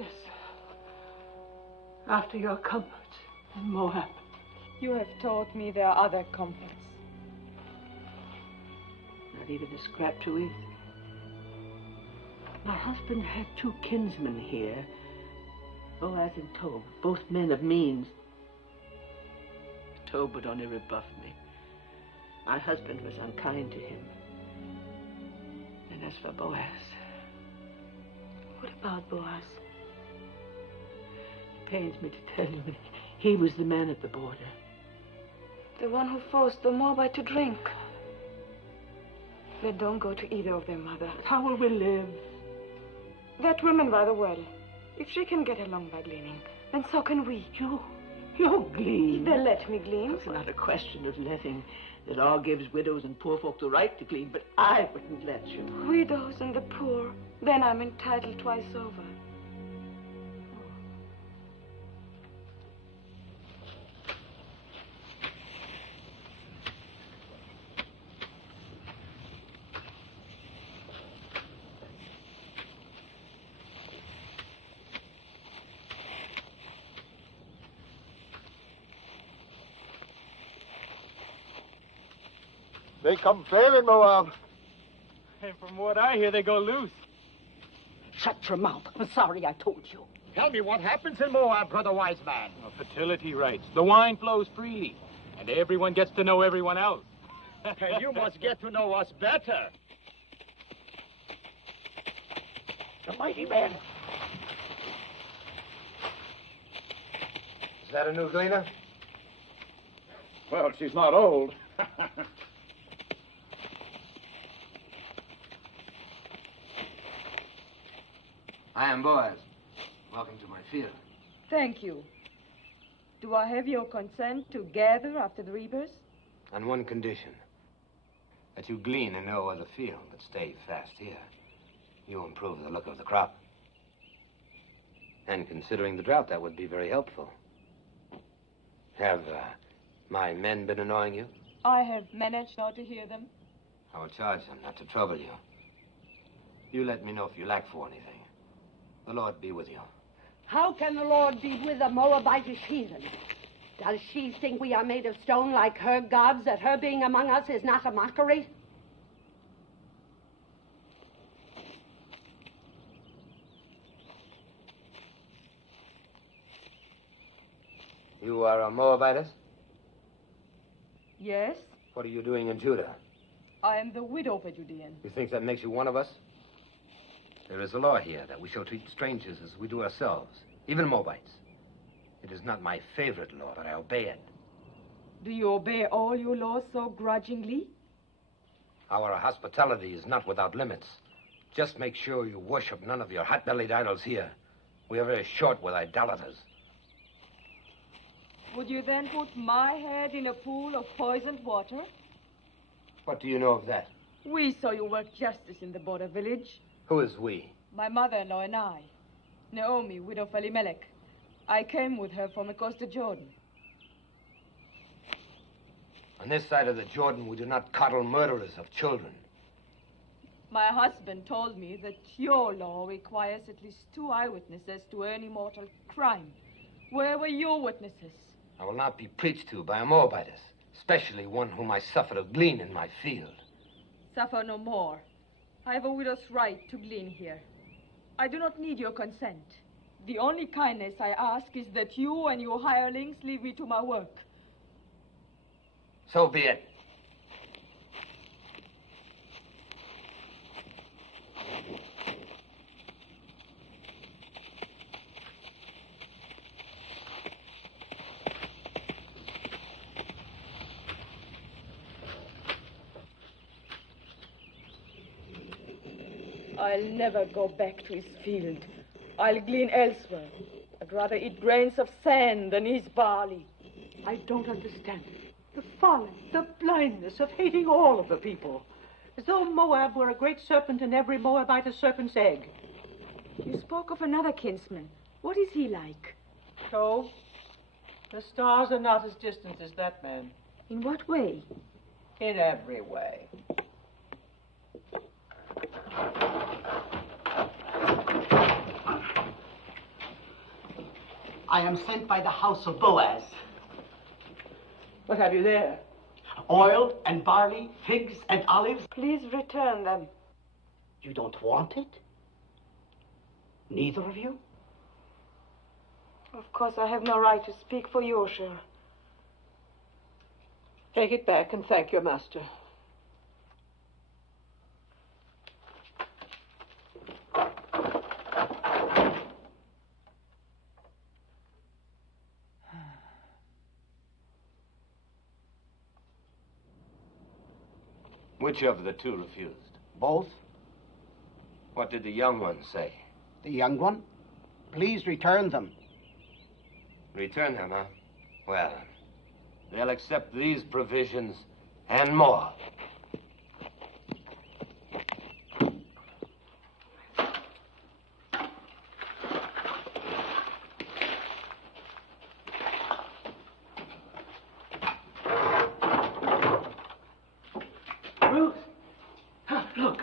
Yes. After your comforts in Moab. You have taught me there are other comforts. Not even a scrap to eat. My husband had 2 kinsmen here, Boaz and Tob, both men of means. Tob would only rebuff me. My husband was unkind to him. And as for Boaz... What about Boaz? It pains me to tell you that he was the man at the border. The one who forced the Moabite to drink. Then don't go to either of them, Mother. How will we live? That woman rather well. If she can get along by gleaning, then so can we. You glean. They'll let me glean. It's not a question of letting. The law gives widows and poor folk the right to glean, but I wouldn't let you. Widows and the poor. Then I'm entitled twice over. They come flaming, Moab. And from what I hear, they go loose. Shut your mouth. I'm sorry I told you. Tell me what happens in Moab, brother wise man. Fertility rights. The wine flows freely, and everyone gets to know everyone else. And you must get to know us better. The mighty man. Is that a new gleaner? Well, she's not old. I am Boaz. Welcome to my field. Thank you. Do I have your consent to gather after the reapers? On one condition. That you glean in no other field, but stay fast here. You improve the look of the crop. And considering the drought, that would be very helpful. Have my men been annoying you? I have managed not to hear them. I will charge them not to trouble you. You let me know if you lack for anything. The Lord be with you. How can the Lord be with a Moabitish heathen? Does she think we are made of stone like her gods, that her being among us is not a mockery? You are a Moabitess? Yes, What are you doing in Judah? I am the widow of a Judean. You think that makes you one of us? There is a law here that we shall treat strangers as we do ourselves, even Moabites. It is not my favorite law, but I obey it. Do you obey all your laws so grudgingly? Our hospitality is not without limits. Just make sure you worship none of your hot-bellied idols here. We are very short with idolaters. Would you then put my head in a pool of poisoned water? What do you know of that? We saw you work justice in the border village. Who is we? My mother-in-law and I. Naomi, widow of Elimelech. I came with her from across the Jordan. On this side of the Jordan, we do not coddle murderers of children. My husband told me that your law requires at least 2 eyewitnesses to any mortal crime. Where were your witnesses? I will not be preached to by a Moabitess, especially one whom I suffer to glean in my field. Suffer no more. I have a widow's right to glean here. I do not need your consent. The only kindness I ask is that you and your hirelings leave me to my work. So be it. I'll never go back to his field. I'll glean elsewhere. I'd rather eat grains of sand than his barley. I don't understand it. The folly, the blindness of hating all of the people. As though Moab were a great serpent and every Moabite a serpent's egg. You spoke of another kinsman. What is he like? So, the stars are not as distant as that man. In what way? In every way. I am sent by the house of Boaz. What have you there? Oil and barley, figs and olives. Please return them. You don't want it? Neither of you? Of course, I have no right to speak for you, sir. Take it back and thank your master. Which of the two refused? Both? What did the young one say? The young one? Please return them. Return them, huh? Well, they'll accept these provisions and more. Ruth! Look.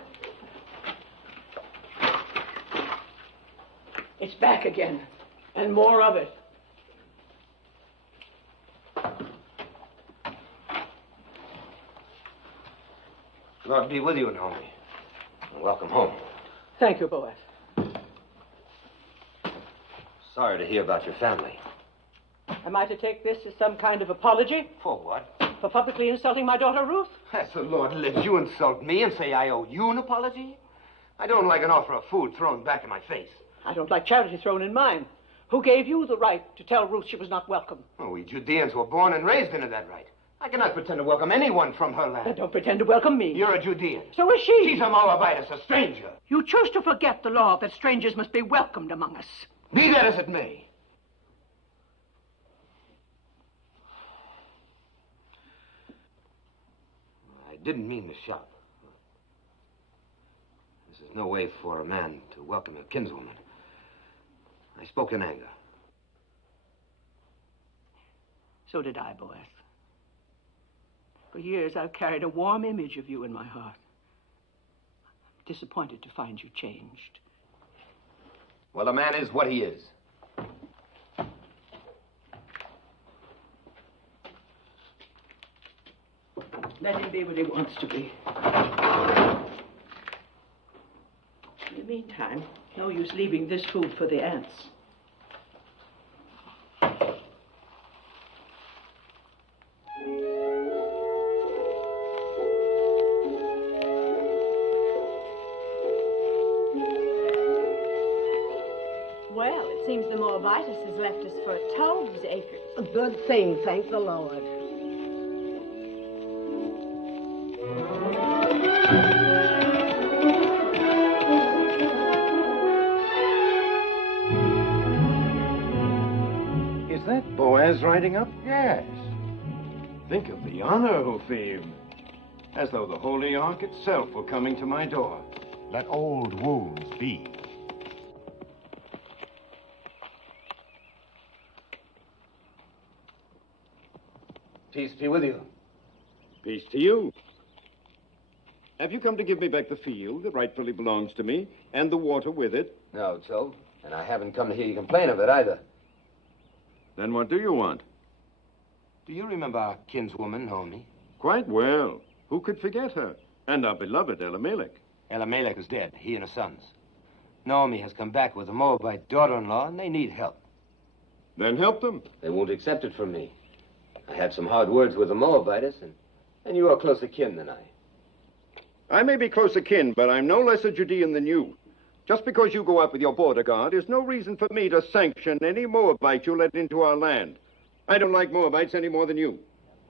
It's back again, and more of it. Lord be with you, Naomi. And welcome home. Thank you, Boaz. Sorry to hear about your family. Am I to take this as some kind of apology? For what? For publicly insulting my daughter Ruth? As the Lord lives, you insult me and say I owe you an apology? I don't like an offer of food thrown back in my face. I don't like charity thrown in mine. Who gave you the right to tell Ruth she was not welcome? Oh, we Judeans were born and raised into that right. I cannot pretend to welcome anyone from her land. Then don't pretend to welcome me. You're a Judean. So is she. She's a Moabitess, a stranger. You choose to forget the law that strangers must be welcomed among us. Be that as it may. I didn't mean to shout. This is no way for a man to welcome a kinswoman. I spoke in anger. So did I, Boaz. For years, I've carried a warm image of you in my heart. I'm disappointed to find you changed. Well, a man is what he is. Let him be what he wants to be. In the meantime, no use leaving this food for the ants. Well, it seems the Moabitess has left us for Tove's acres. A good thing, thank the Lord. Is that Boaz riding up? Yes. Think of the honor, Ophim. As though the Holy Ark itself were coming to my door. Let old wounds be. Peace be with you. Peace to you. Have you come to give me back the field that rightfully belongs to me, and the water with it? No, Joe. And I haven't come to hear you complain of it either. Then what do you want? Do you remember our kinswoman, Naomi? Quite well. Who could forget her? And our beloved Elimelech. Elimelech is dead, he and his sons. Naomi has come back with a Moabite daughter-in-law, and they need help. Then help them. They won't accept it from me. I had some hard words with the Moabites, and you are closer kin than I. I may be closer kin, but I'm no less a Judean than you. Just because you go out with your border guard is no reason for me to sanction any Moabite you let into our land. I don't like Moabites any more than you.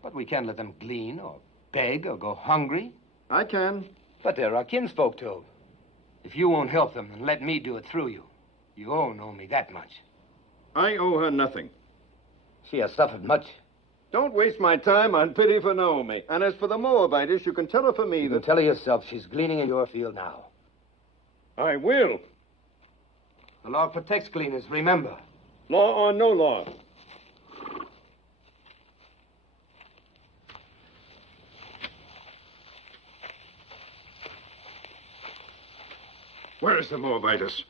But we can't let them glean or beg or go hungry. I can. But they're our kinsfolk, Tobe. If you won't help them, then let me do it through you. You owe Naomi that much. I owe her nothing. She has suffered much. Don't waste my time on pity for Naomi. And as for the Moabitess, you can tell her for me You that... can tell her yourself she's gleaning in your field now. I will. The law protects gleaners, remember. Law or no law. Where is the Moabitess?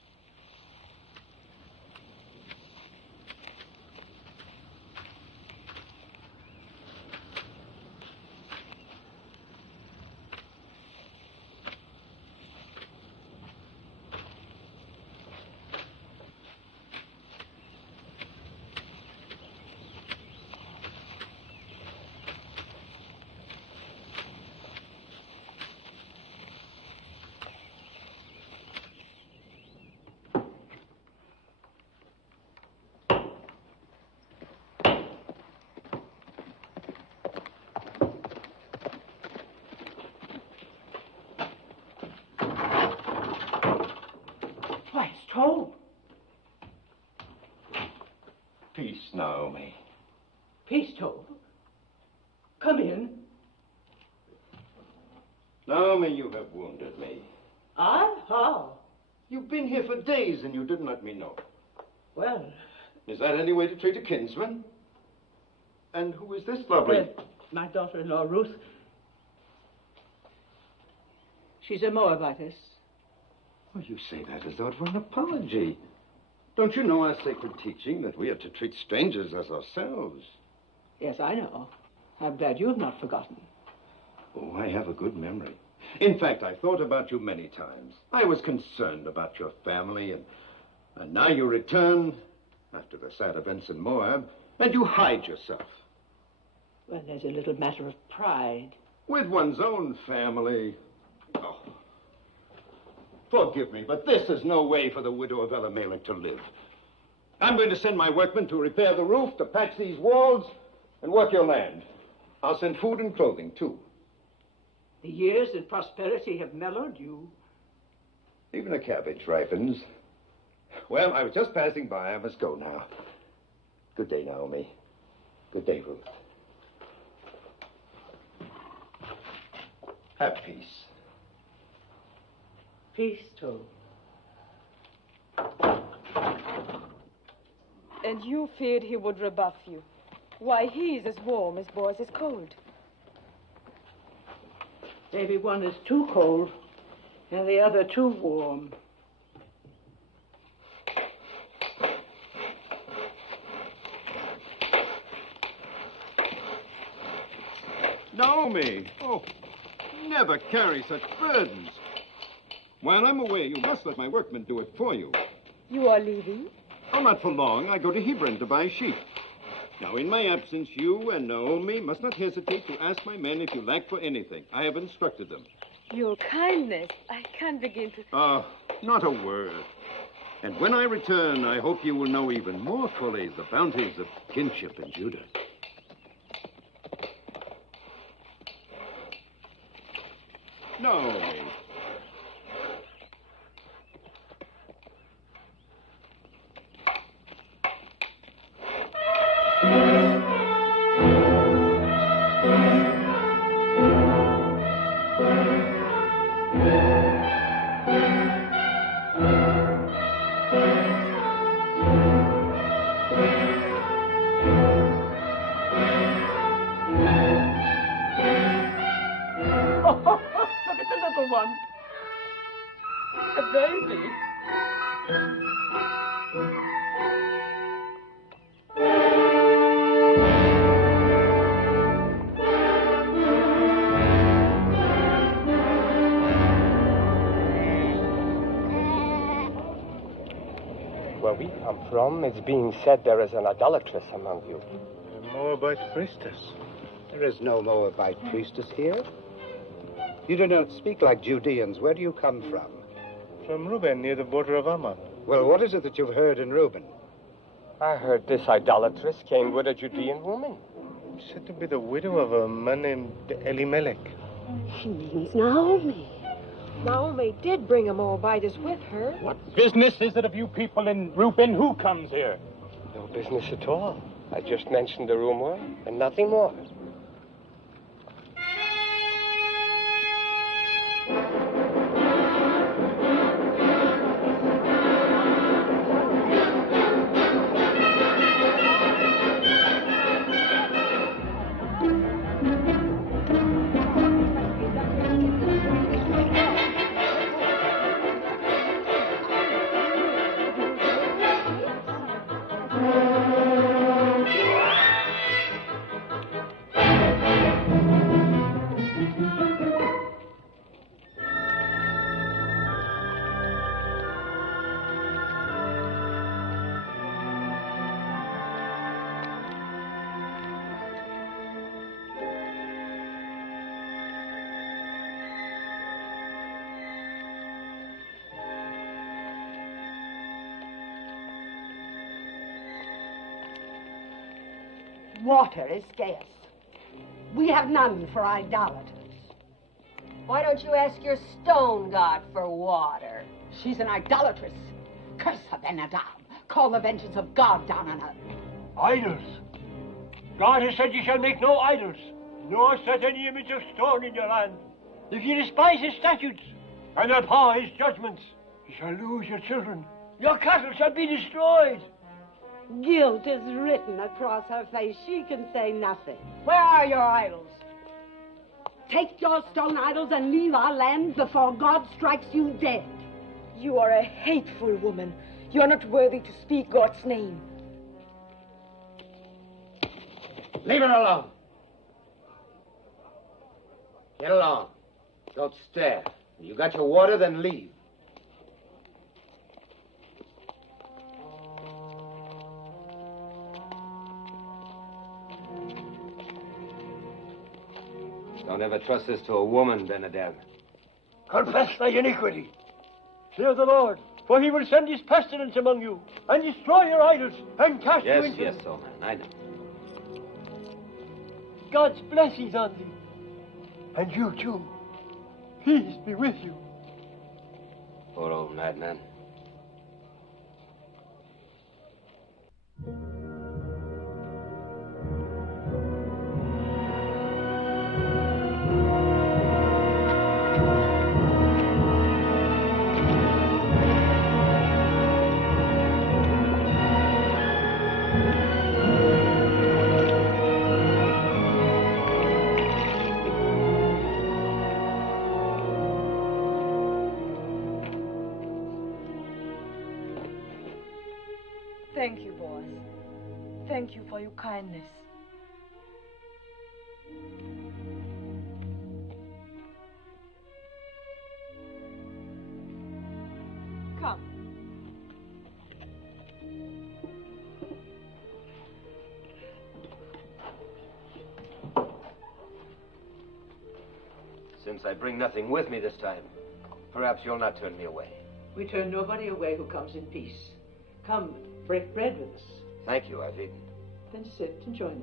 Told. Peace, Naomi. Peace, Told. Come in. Naomi, you have wounded me. I? How? You've been here for days and you didn't let me know. Well... Is that any way to treat a kinsman? And who is this lovely... my daughter-in-law, Ruth. She's a Moabitess. Oh, you say that as though it were an apology. Don't you know our sacred teaching that we are to treat strangers as ourselves? Yes, I know. I'm glad you have not forgotten. Oh, I have a good memory. In fact, I thought about you many times. I was concerned about your family, and now you return after the sad events in Moab, and you hide yourself. Well, there's a little matter of pride. With one's own family. Oh. Forgive me, but this is no way for the widow of Elimelech to live. I'm going to send my workmen to repair the roof, to patch these walls, and work your land. I'll send food and clothing, too. The years and prosperity have mellowed you. Even a cabbage ripens. Well, I was just passing by. I must go now. Good day, Naomi. Good day, Ruth. Have peace. Peace, too. And you feared he would rebuff you. Why, he's as warm as Boaz is cold. Maybe one is too cold and the other too warm. Naomi! Oh, never carry such burdens. While I'm away, you must let my workmen do it for you. You are leaving? Oh, not for long. I go to Hebron to buy sheep. Now, in my absence, you and Naomi must not hesitate to ask my men if you lack for anything. I have instructed them. Your kindness. I can't begin to... Not a word. And when I return, I hope you will know even more fully the bounties of kinship in Judah. Naomi. Look at the little one. A baby. Where we come from, it's being said there is an idolatress among you. A Moabite priestess. There is no Moabite priestess here. You do not speak like Judeans. Where do you come from? From Reuben, near the border of Ammon. Well, what is it that you've heard in Reuben? I heard this idolatress came with a Judean woman. Said to be the widow of a man named Elimelech. She means Naomi. Naomi did bring a Moabitess with her. What business is it of you people in Reuben? Who comes here? No business at all. I just mentioned the rumor and nothing more. Water is scarce. We have none for idolaters. Why don't you ask your stone god for water? She's an idolatress. Curse her, Ben-Adab. Call the vengeance of God down on her. Idols. God has said you shall make no idols, nor set any image of stone in your land. If you despise his statutes and abhor his judgments, you shall lose your children. Your cattle shall be destroyed. Guilt is written across her face. She can say nothing. Where are your idols? Take your stone idols and leave our land before God strikes you dead. You are a hateful woman. You are not worthy to speak God's name. Leave her alone. Get along. Don't stare. You got your water, then leave. Don't ever trust this to a woman, Ben-Adab. Confess thy iniquity. Fear the Lord, for he will send his pestilence among you, and destroy your idols, and cast you into... Yes, old man, I know. God's blessings on thee. And you, too. Peace be with you. Poor old madman. Thank you, Boaz. Thank you for your kindness. Come. Since I bring nothing with me this time, perhaps you'll not turn me away. We turn nobody away who comes in peace. Come, break bread with us. Thank you, I've eaten. Then sit and join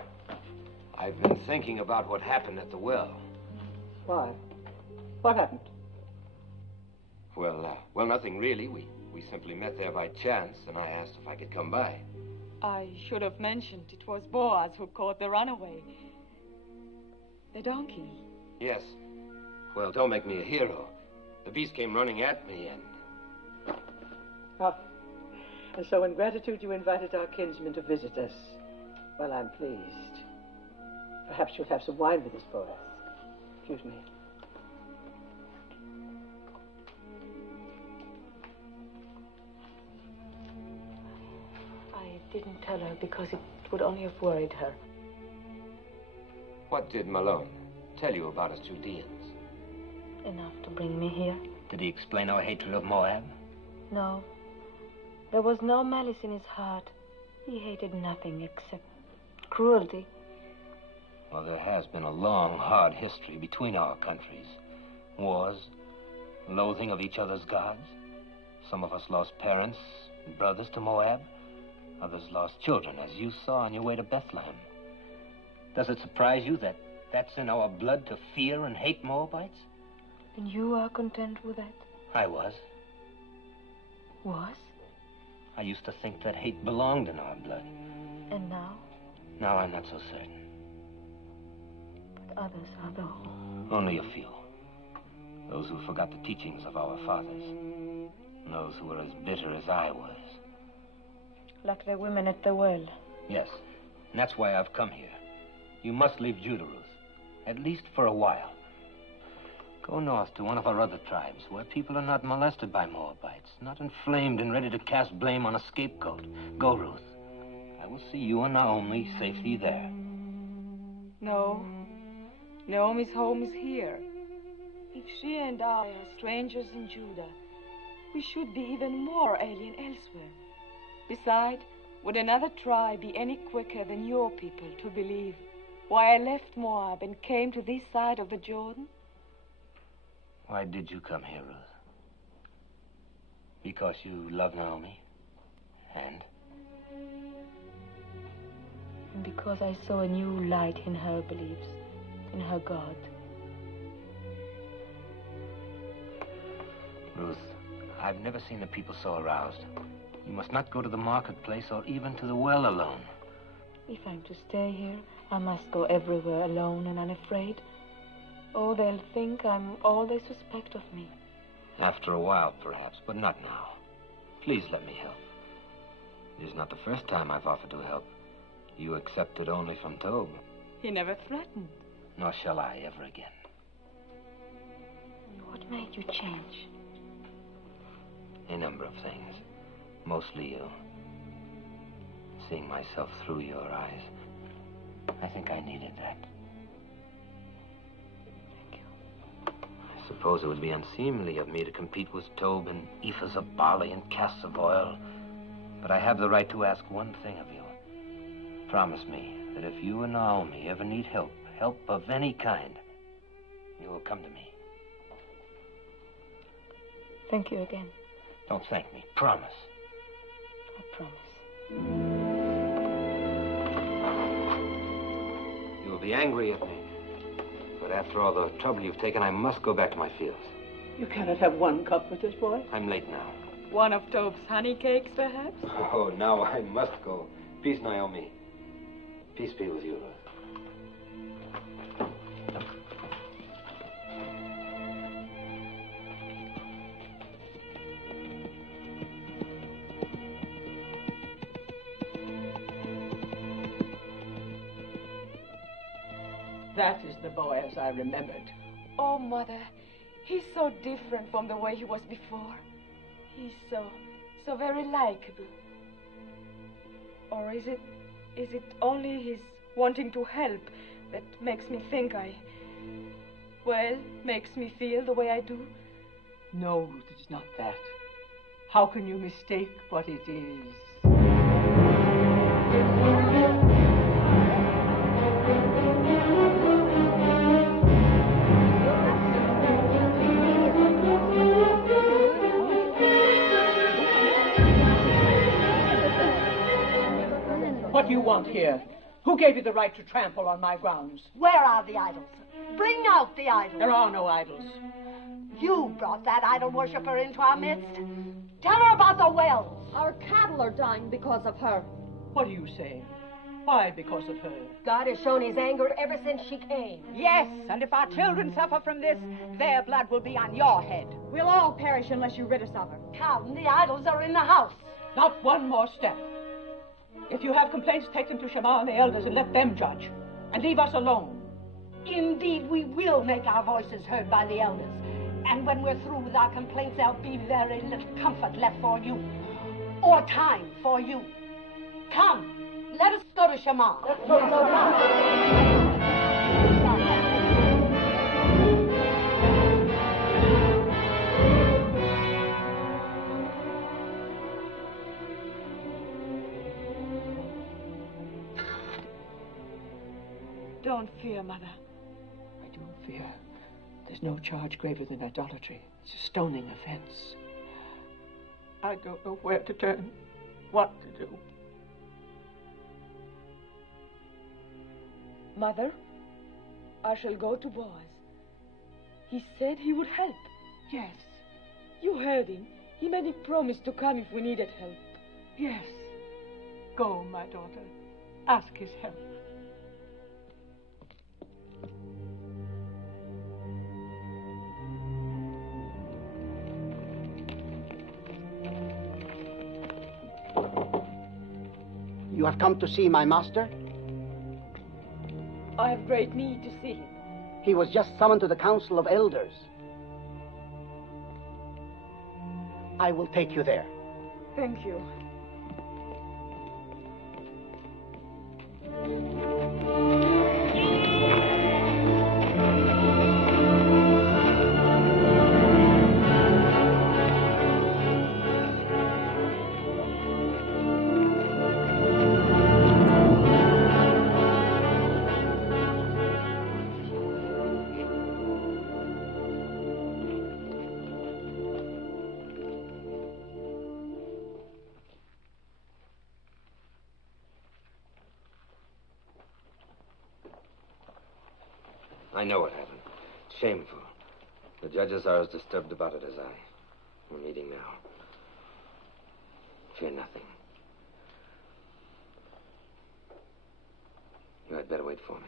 us. I've been thinking about what happened at the well. Why? What happened? Well, nothing really. We simply met there by chance, and I asked if I could come by. I should have mentioned it was Boaz who caught the runaway. The donkey. Yes. Well, don't make me a hero. The beast came running at me, and... Ah. And so in gratitude you invited our kinsman to visit us. Well, I'm pleased. Perhaps you'll have some wine with us, Boaz. Excuse me. I didn't tell her because it would only have worried her. What did Malone tell you about us Judeans? Enough to bring me here. Did he explain our hatred of Moab? No. There was no malice in his heart. He hated nothing except cruelty. Well, there has been a long, hard history between our countries. Wars, loathing of each other's gods. Some of us lost parents and brothers to Moab. Others lost children, as you saw on your way to Bethlehem. Does it surprise you that that's in our blood to fear and hate Moabites? And you are content with that? I was. Was? I used to think that hate belonged in our blood. And now? Now I'm not so certain. But others are though. Only a few. Those who forgot the teachings of our fathers. And those who were as bitter as I was. Like the women at the well. Yes. And that's why I've come here. You must leave Judah, Ruth. At least for a while. Go north to one of our other tribes, where people are not molested by Moabites, not inflamed and ready to cast blame on a scapegoat. Go, Ruth. I will see you and Naomi safely there. No. Naomi's home is here. If she and I are strangers in Judah, we should be even more alien elsewhere. Besides, would another tribe be any quicker than your people to believe why I left Moab and came to this side of the Jordan? Why did you come here, Ruth? Because you love Naomi? And? And because I saw a new light in her beliefs, in her God. Ruth, I've never seen the people so aroused. You must not go to the marketplace or even to the well alone. If I'm to stay here, I must go everywhere alone and unafraid. Oh, they'll think I'm all they suspect of me. After a while, perhaps, but not now. Please let me help. It is not the first time I've offered to help. You accepted only from Tobe. He never threatened. Nor shall I ever again. What made you change? A number of things. Mostly you. Seeing myself through your eyes. I think I needed that. Thank you. I suppose it would be unseemly of me to compete with Tobe in ephahs of barley and casks of oil. But I have the right to ask one thing of you. Promise me that if you and Naomi ever need help of any kind, you will come to me. Thank you again. Don't thank me. Promise. I promise. You will be angry at me. But after all the trouble you've taken, I must go back to my fields. You cannot have one cup with this boy. I'm late now. One of Tobe's honey cakes, perhaps? Oh, now I must go. Peace, Naomi. Peace be with you, Ruth. That is the boy as I remembered. Oh, Mother, he's so different from the way he was before. He's so very likable. Or is it only his wanting to help that makes me think makes me feel the way I do? No, Ruth, it's not that. How can you mistake what it is? What do you want here? Who gave you the right to trample on my grounds? Where are the idols? Bring out the idols. There are no idols. You brought that idol worshiper into our midst. Tell her about the wells. Our cattle are dying because of her. What are you saying? Why because of her? God has shown his anger ever since she came. Yes, and if our children suffer from this, their blood will be on your head. We'll all perish unless you rid us of her. Come, the idols are in the house. Not one more step. If you have complaints, take them to Shema and the elders and let them judge. And leave us alone. Indeed, we will make our voices heard by the elders. And when we're through with our complaints, there'll be very little comfort left for you. Or time for you. Come, let us go to Shema. Let's go. Don't fear, Mother. I do fear. There's no charge graver than idolatry. It's a stoning offense. I don't know where to turn, what to do. Mother, I shall go to Boaz. He said he would help. Yes. You heard him. He made me promise to come if we needed help. Yes. Go, my daughter. Ask his help. You have come to see my master? I have great need to see him. He was just summoned to the Council of Elders. I will take you there. Thank you. I know what happened. Shameful. The judges are as disturbed about it as I. We're meeting now. Fear nothing. You had better wait for me.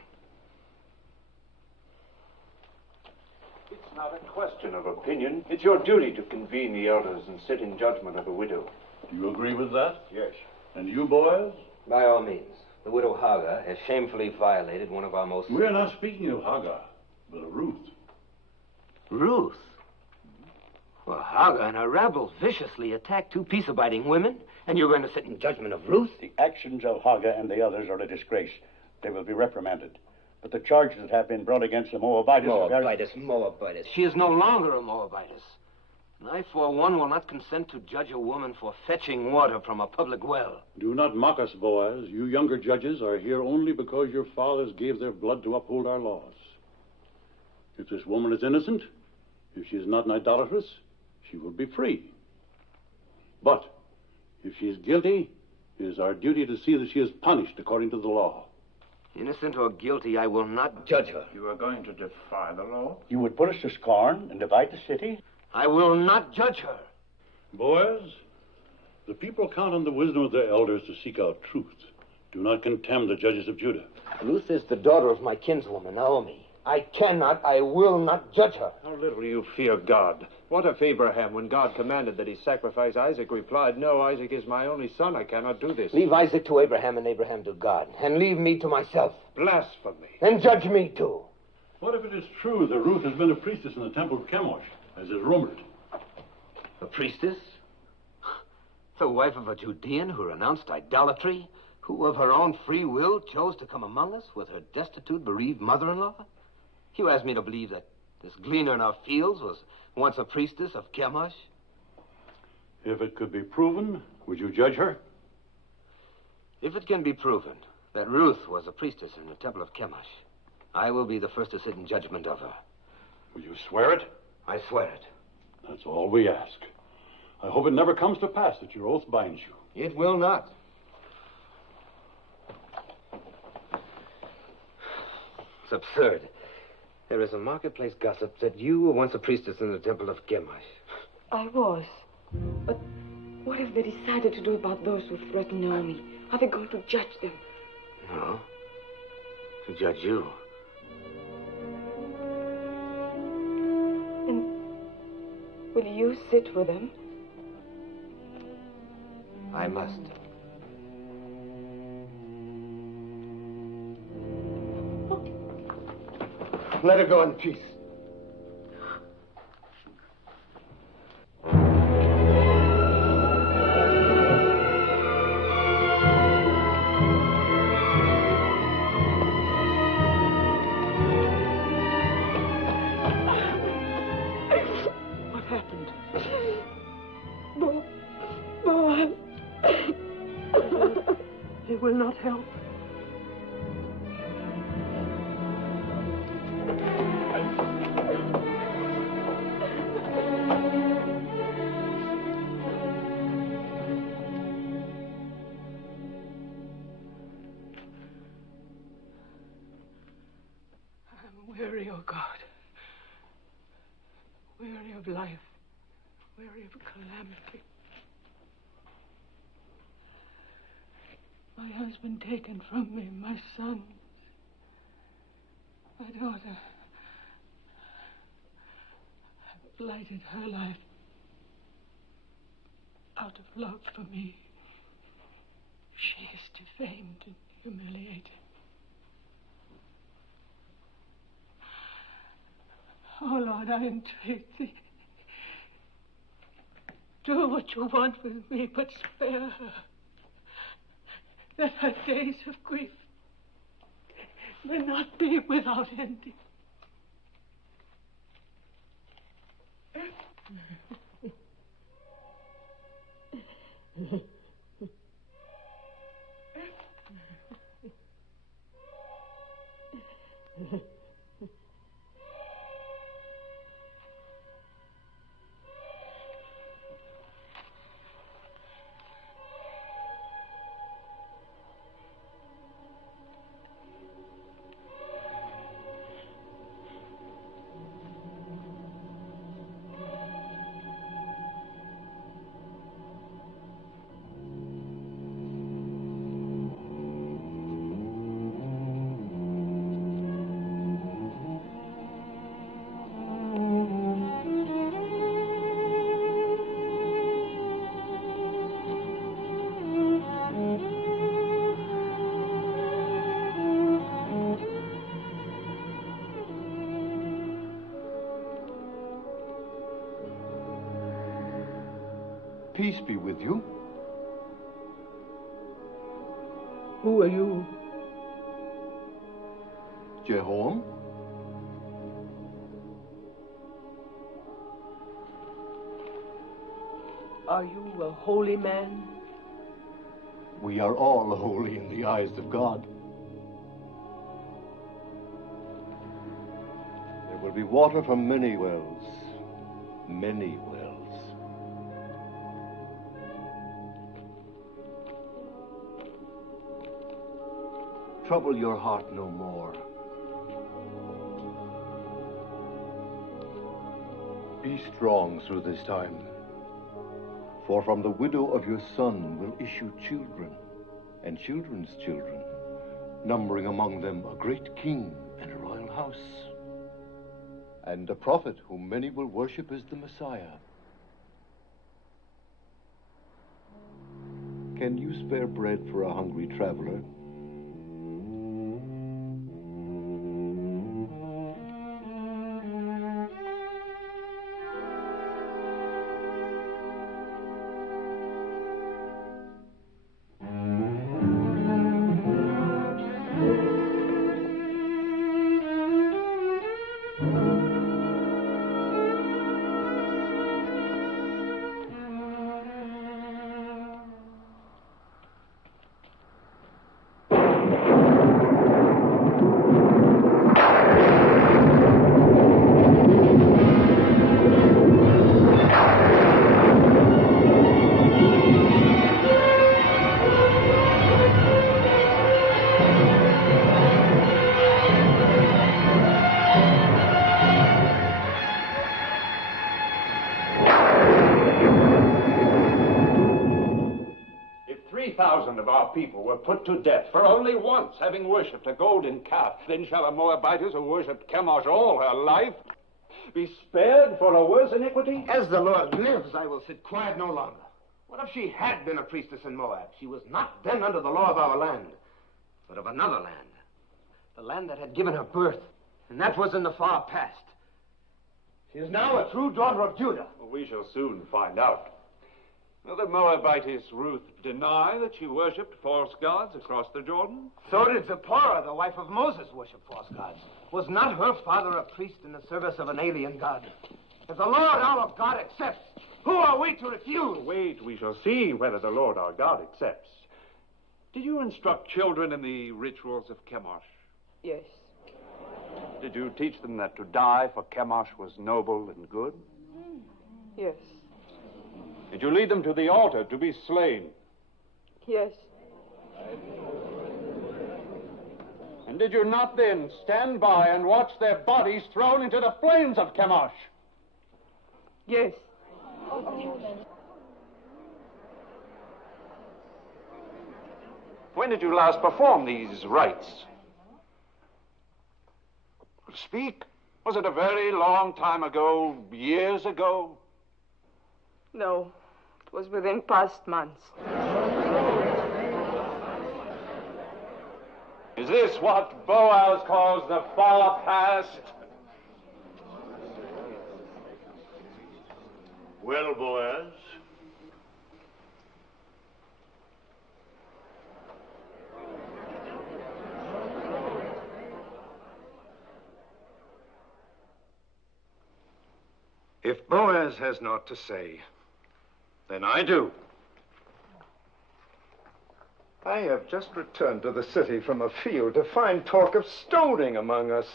It's not a question of opinion. It's your duty to convene the elders and sit in judgment of the widow. Do you agree with that? Yes. And you, boys? By all means. The widow Hagar has shamefully violated one of our most... We're not speaking of Hagar, but of Ruth. Ruth? Well, Hagar and her rabble viciously attacked two peace-abiding women, and you're going to sit in judgment of Ruth? The actions of Hagar and the others are a disgrace. They will be reprimanded. But the charges that have been brought against the Moabites... Moabites. She is no longer a Moabitess. And I, for one, will not consent to judge a woman for fetching water from a public well. Do not mock us, Boaz. You younger judges are here only because your fathers gave their blood to uphold our laws. If this woman is innocent, if she is not an idolatress, she will be free. But if she is guilty, it is our duty to see that she is punished according to the law. Innocent or guilty, I will not judge her. You are going to defy the law? You would put us to scorn and divide the city? I will not judge her. Boaz, the people count on the wisdom of their elders to seek out truth. Do not contemn the judges of Judah. Ruth is the daughter of my kinswoman, Naomi. I will not judge her. How little you fear God. What if Abraham, when God commanded that he sacrifice Isaac, replied, "No, Isaac is my only son. I cannot do this." Leave Isaac to Abraham and Abraham to God, and leave me to myself. Blasphemy. And judge me too. What if it is true that Ruth has been a priestess in the temple of Chemosh, as is rumored? A priestess? The wife of a Judean who renounced idolatry? Who of her own free will chose to come among us with her destitute, bereaved mother-in-law? You ask me to believe that this gleaner in our fields was once a priestess of Chemosh? If it could be proven, would you judge her? If it can be proven that Ruth was a priestess in the temple of Chemosh, I will be the first to sit in judgment of her. Will you swear it? I swear it. That's all we ask. I hope it never comes to pass that your oath binds you. It will not. It's absurd. There is a marketplace gossip that you were once a priestess in the temple of Chemosh. I was. But what have they decided to do about those who threaten Naomi? Are they going to judge them? No. To judge you. And will you sit with them? I must. Let her go in peace. What happened? Boaz. It will not help. Weary, oh God. Weary of life. Weary of calamity. My husband taken from me, my son, my daughter. I've blighted her life out of love for me. She is defamed and humiliated. Oh, Lord, I entreat thee. Do what you want with me, but spare her. That her days of grief may not be without ending. Peace be with you. Who are you? Jehoram? Are you a holy man? We are all holy in the eyes of God. There will be water from many wells. Many wells. Trouble your heart no more. Be strong through this time. For from the widow of your son will issue children, and children's children, numbering among them a great king and a royal house, and a prophet whom many will worship as the Messiah. Can you spare bread for a hungry traveler? Of our people were put to death for only once having worshipped a golden calf. Then shall a Moabitess who worshipped Chemosh all her life be spared for a worse iniquity? As the Lord lives, I will sit quiet no longer. What if she had been a priestess in Moab? She was not then under the law of our land, but of another land. The land that had given her birth, and that was in the far past. She is now a true daughter of Judah. Well, we shall soon find out. Will the Moabitess Ruth deny that she worshipped false gods across the Jordan? So did Zipporah, the wife of Moses, worship false gods. Was not her father a priest in the service of an alien god? If the Lord our God accepts, who are we to refuse? Wait, we shall see whether the Lord our God accepts. Did you instruct children in the rituals of Chemosh? Yes. Did you teach them that to die for Chemosh was noble and good? Yes. Did you lead them to the altar to be slain? Yes. And did you not then stand by and watch their bodies thrown into the flames of Chemosh? Yes. When did you last perform these rites? Speak. Was it a very long time ago, years ago? No, it was within past months. Is this what Boaz calls the far past? Well, Boaz, If Boaz has naught to say, then I do. I have just returned to the city from a field to find talk of stoning among us.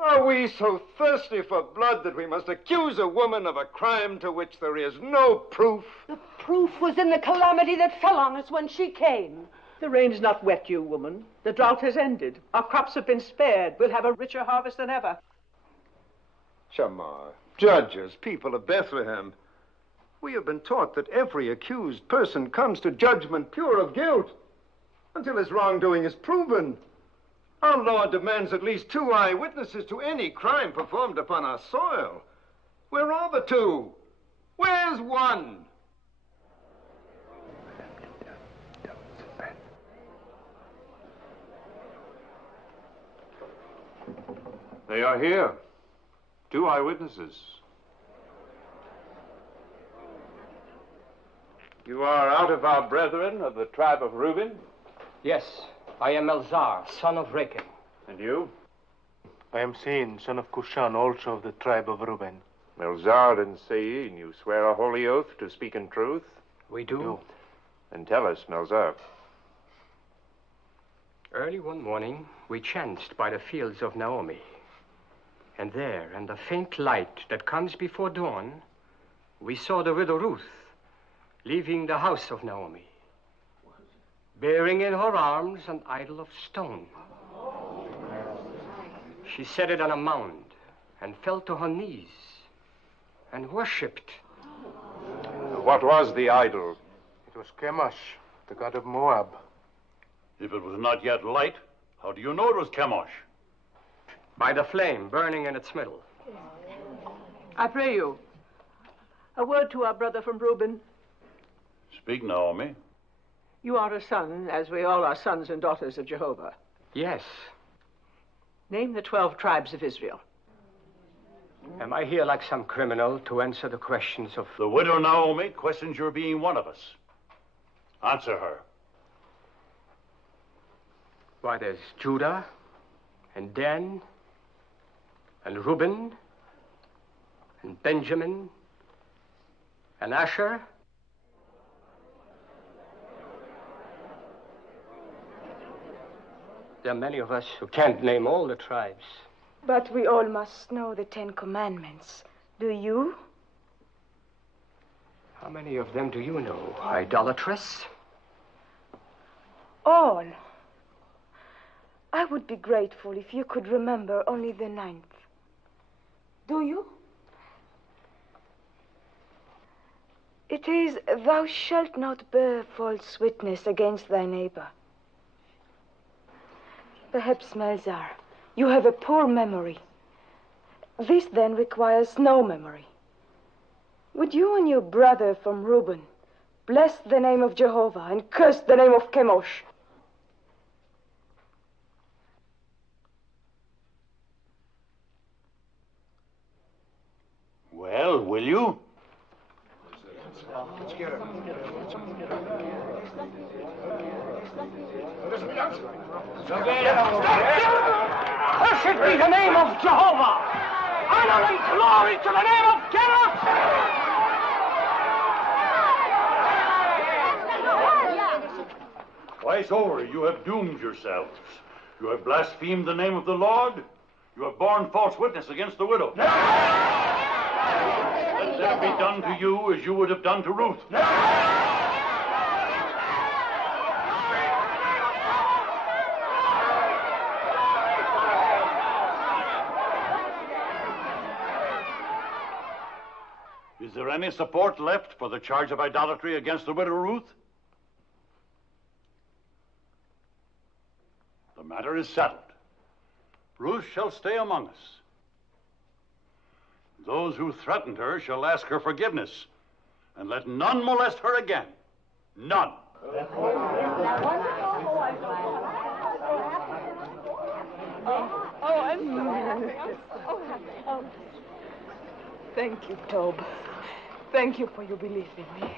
Are we so thirsty for blood that we must accuse a woman of a crime to which there is no proof? The proof was in the calamity that fell on us when she came. The rain's not wet you, woman. The drought has ended. Our crops have been spared. We'll have a richer harvest than ever. Shamar, judges, people of Bethlehem, we have been taught that every accused person comes to judgment pure of guilt until his wrongdoing is proven. Our law demands at least 2 eyewitnesses to any crime performed upon our soil. Where are the 2? Where's one? They are here. 2 eyewitnesses. You are out of our brethren of the tribe of Reuben? Yes, I am Elzar, son of Rechel. And you? I am Sein, son of Kushan, also of the tribe of Reuben. Elzar and Sein, you swear a holy oath to speak in truth? We do. Then tell us, Melzar. Early one morning, we chanced by the fields of Naomi. And there, in the faint light that comes before dawn, we saw the widow Ruth leaving the house of Naomi, bearing in her arms an idol of stone. She set it on a mound and fell to her knees and worshipped. What was the idol? It was Chemosh, the god of Moab. If it was not yet light, how do you know it was Chemosh? By the flame burning in its middle. I pray you, a word to our brother from Reuben. Speak, Naomi. You are a son, as we all are sons and daughters of Jehovah. Yes. Name the 12 tribes of Israel. Am I here like some criminal to answer the questions of... The widow Naomi questions your being one of us. Answer her. Why, there's Judah, and Dan, and Reuben, and Benjamin, and Asher. There are many of us who can't name all the tribes. But we all must know the 10 Commandments. Do you? How many of them do you know, idolatress? All. I would be grateful if you could remember only the 9th. Do you? It is, thou shalt not bear false witness against thy neighbor. Perhaps, Melzar, you have a poor memory. This then requires no memory. Would you and your brother from Reuben bless the name of Jehovah and curse the name of Chemosh? Well, will you? Let's get her. Cursed be the name of Jehovah! Honor and glory to the name of Chemosh! Twice over, you have doomed yourselves. You have blasphemed the name of the Lord. You have borne false witness against the widow. Let there be done to you as you would have done to Ruth. Is there any support left for the charge of idolatry against the widow Ruth? The matter is settled. Ruth shall stay among us. Those who threatened her shall ask her forgiveness, and let none molest her again. None. Thank you, Tob. Thank you for your belief in me.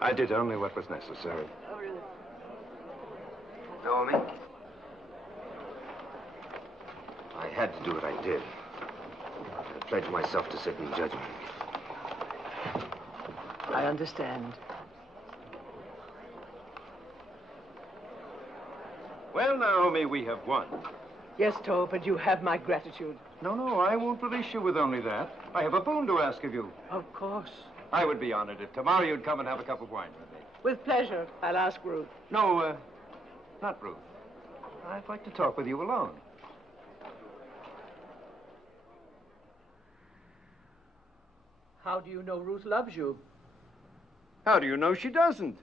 I did only what was necessary. Naomi? I had to do what I did. I pledged myself to sit in judgment. I understand. Well, Naomi, we have won. Yes, Tob, but you have my gratitude. No, I won't release you with only that. I have a boon to ask of you. Of course. I would be honored if tomorrow you'd come and have a cup of wine with me. With pleasure. I'll ask Ruth. No, not Ruth. I'd like to talk with you alone. How do you know Ruth loves you? How do you know she doesn't?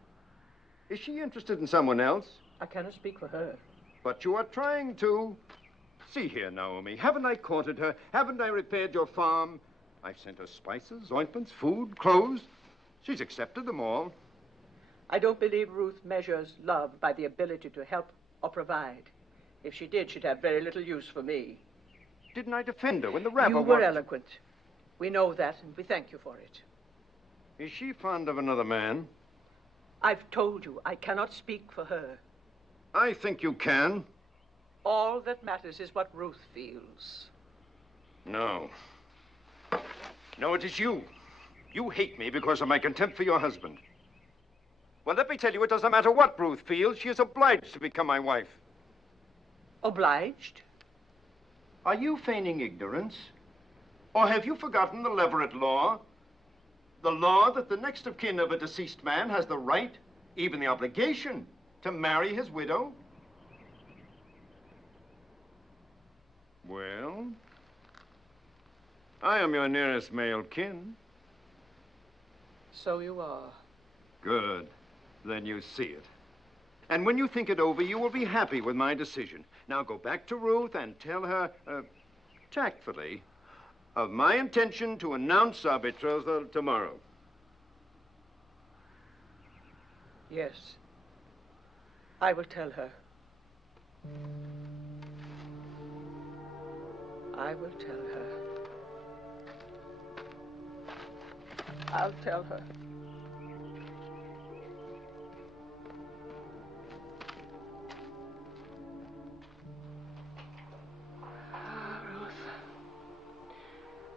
Is she interested in someone else? I cannot speak for her. But you are trying to. See here, Naomi. Haven't I courted her? Haven't I repaired your farm? I've sent her spices, ointments, food, clothes. She's accepted them all. I don't believe Ruth measures love by the ability to help or provide. If she did, she'd have very little use for me. Didn't I defend her when the rabble You were eloquent. We know that, and we thank you for it. Is she fond of another man? I've told you I cannot speak for her. I think you can. All that matters is what Ruth feels. No. No, it is you. You hate me because of my contempt for your husband. Well, let me tell you, it doesn't matter what Ruth feels. She is obliged to become my wife. Obliged? Are you feigning ignorance? Or have you forgotten the Leverett law? The law that the next of kin of a deceased man has the right, even the obligation, to marry his widow? Well, I am your nearest male kin. So you are. Good. Then you see it. And when you think it over, you will be happy with my decision. Now go back to Ruth and tell her, tactfully, of my intention to announce our betrothal tomorrow. Yes. I will tell her. I will tell her. I'll tell her.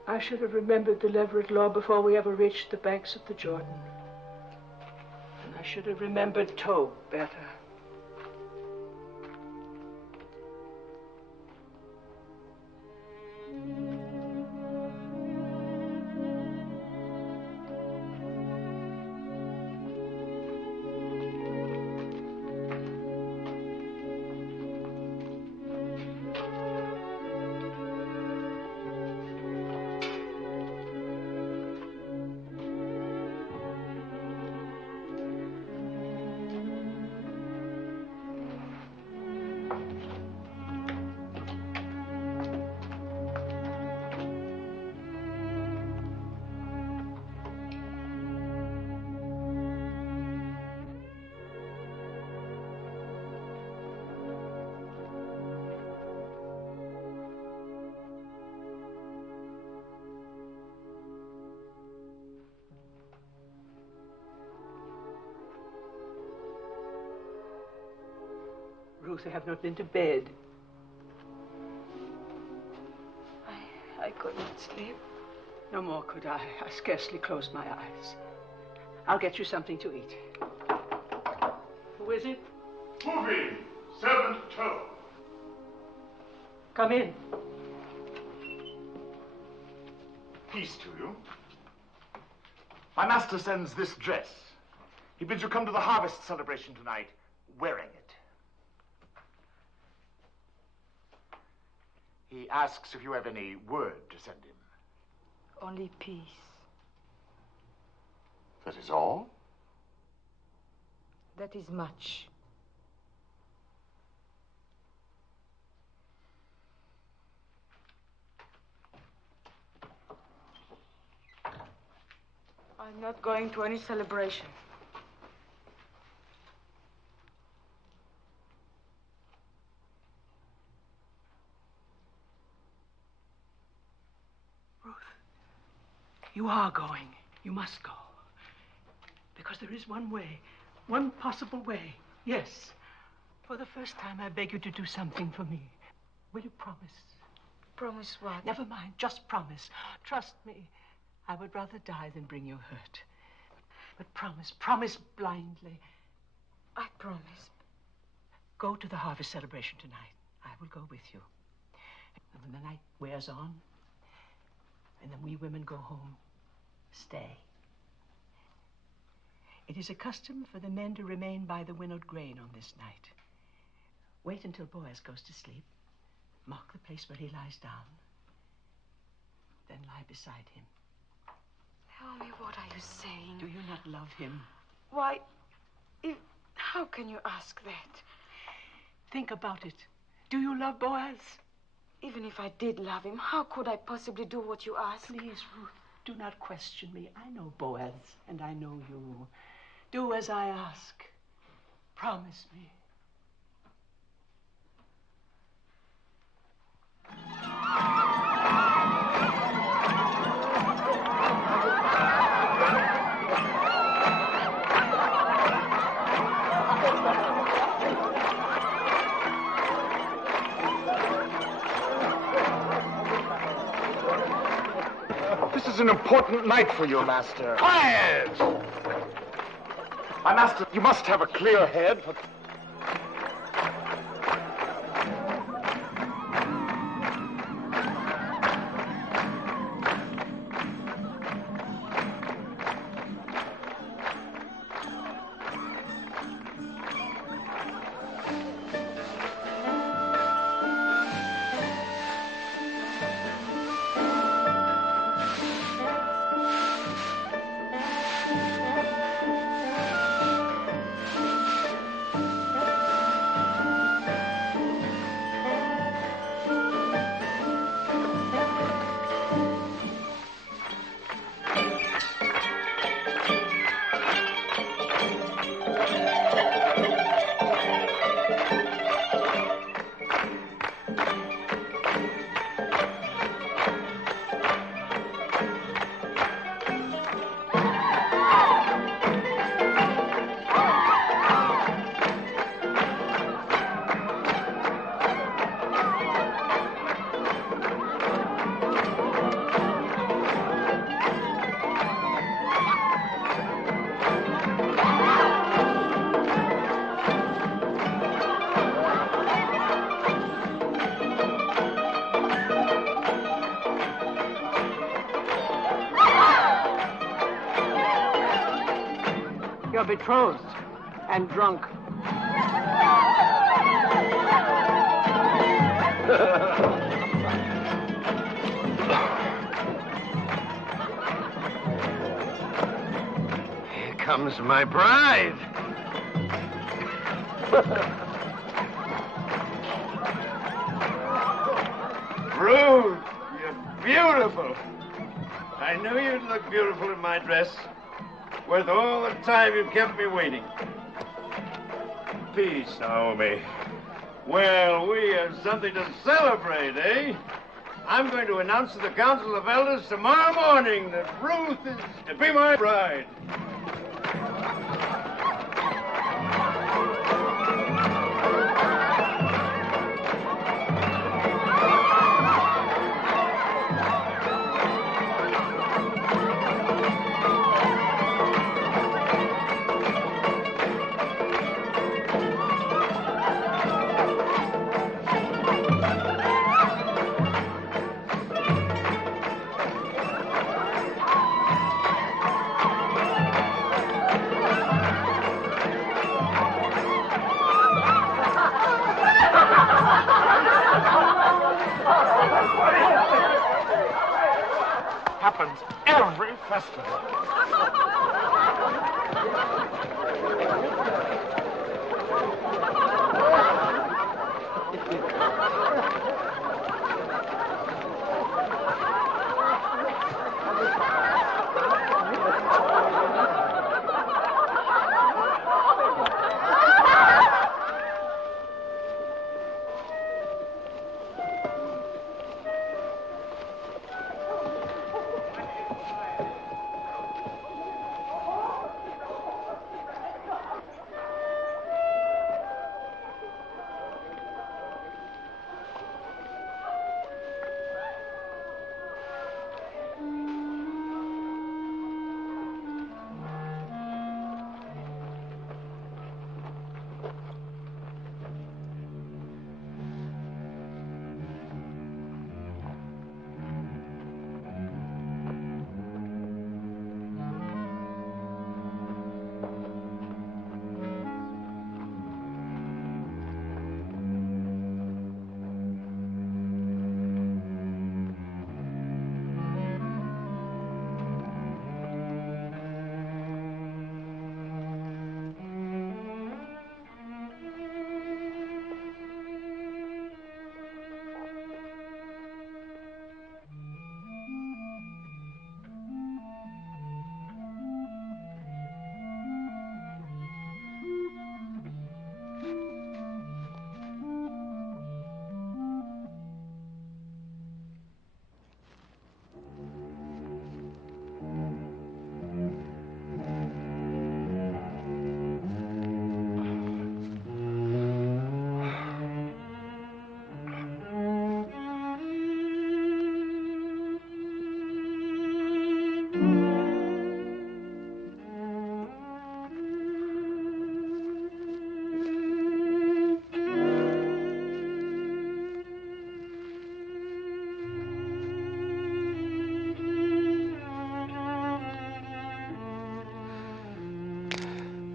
I should have remembered the Leverett law before we ever reached the banks of the Jordan. And I should have remembered Tob better. Ruth, I have not been to bed. I could not sleep. No more could I. I scarcely closed my eyes. I'll get you something to eat. Who is it? Moving. Servant Toe. Come in. Peace to you. My master sends this dress. He bids you come to the harvest celebration tonight, wearing it. He asks if you have any word to send him. Only peace. That is all? That is much. I'm not going to any celebration. You are going. You must go. Because there is one way, one possible way. Yes. For the first time, I beg you to do something for me. Will you promise? Promise what? Never mind. Just promise. Trust me. I would rather die than bring you hurt. But promise. Promise blindly. I promise. Go to the harvest celebration tonight. I will go with you. And when the night wears on, and then we women go home, stay. It is a custom for the men to remain by the winnowed grain on this night. Wait until Boaz goes to sleep. Mark the place where he lies down. Then lie beside him. Tell me, what are you saying? Do you not love him? Why, how can you ask that? Think about it. Do you love Boaz? Even if I did love him, how could I possibly do what you ask? Please, Ruth, do not question me. I know Boaz, and I know you. Do as I ask. Promise me. an important night for you, Master. Quiet! My master, you must have a clear head. You're betrothed and drunk. Here comes my bride. Ruth, you're beautiful. I knew you'd look beautiful in my dress. Worth all the time you've kept me waiting. Peace, Naomi. Well, we have something to celebrate, eh? I'm going to announce to the Council of Elders tomorrow morning that Ruth is to be my bride. Happens every festival.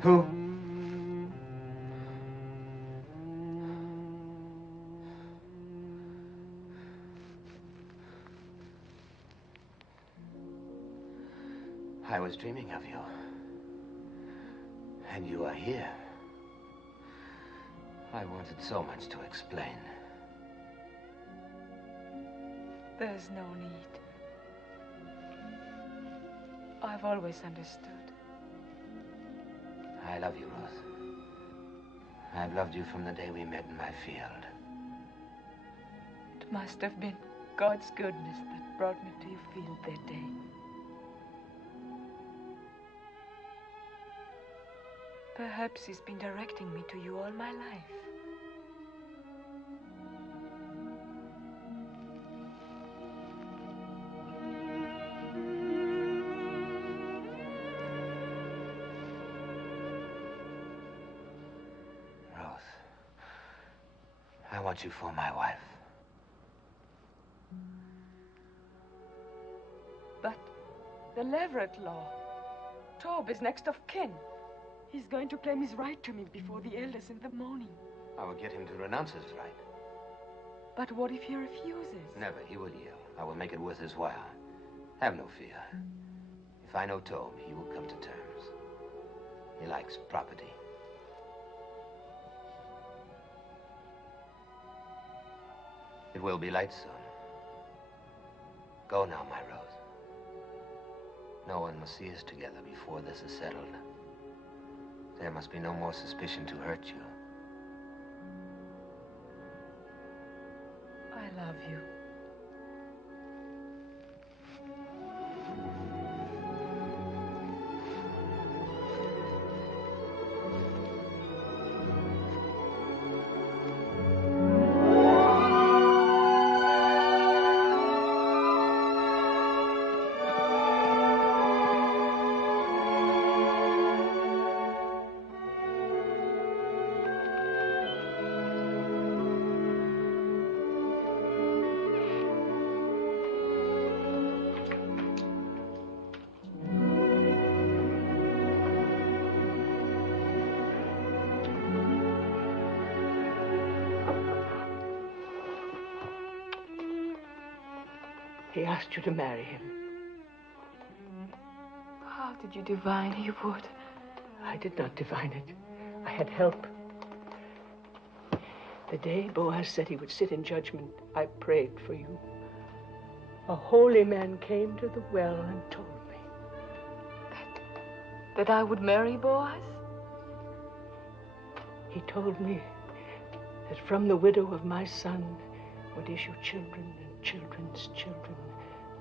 Who? I was dreaming of you. And you are here. I wanted so much to explain. There's no need. I've always understood. I love you, Ruth. I've loved you from the day we met in my field. It must have been God's goodness that brought me to your field that day. Perhaps he's been directing me to you all my life. I want you for my wife. But the Leverett law. Tob is next of kin. He's going to claim his right to me before the elders in the morning. I will get him to renounce his right. But what if he refuses? Never. He will yield. I will make it worth his while. Have no fear. If I know Tob, he will come to terms. He likes property. It will be light soon. Go now, my Rose. No one must see us together before this is settled. There must be no more suspicion to hurt you. I love you. He asked you to marry him. How did you divine he would? I did not divine it. I had help. The day Boaz said he would sit in judgment, I prayed for you. A holy man came to the well and told me. That I would marry Boaz? He told me that from the widow of my son would issue children and children's children,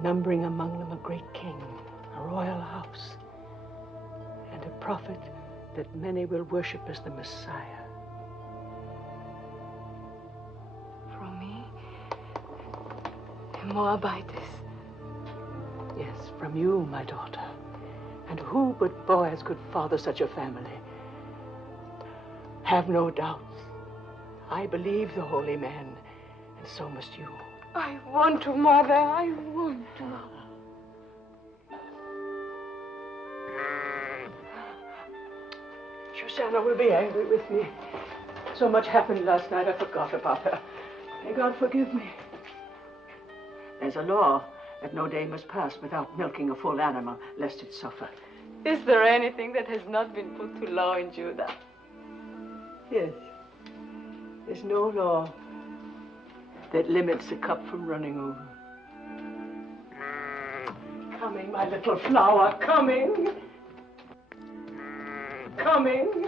numbering among them a great king, a royal house, and a prophet that many will worship as the Messiah. From me, a Moabitess. Yes, from you, my daughter. And who but Boaz could father such a family? Have no doubts. I believe the holy man, and so must you. I want to, Mother. I want to. Susanna will be angry with me. So much happened last night, I forgot about her. May God forgive me. There's a law that no day must pass without milking a full animal, lest it suffer. Is there anything that has not been put to law in Judah? Yes. There's no law that limits the cup from running over. Coming, my little flower, coming. Coming.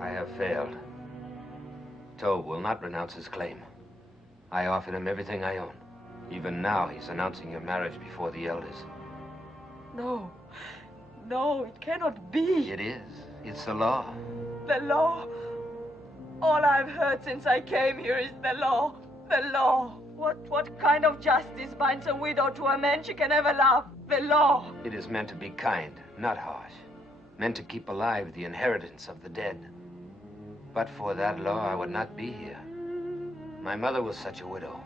I have failed. Tob will not renounce his claim. I offered him everything I own. Even now, he's announcing your marriage before the elders. No. No, it cannot be. It is. It's the law. The law. All I've heard since I came here is the law. The law. What kind of justice binds a widow to a man she can never love? The law. It is meant to be kind, not harsh. Meant to keep alive the inheritance of the dead. But for that law, I would not be here. My mother was such a widow.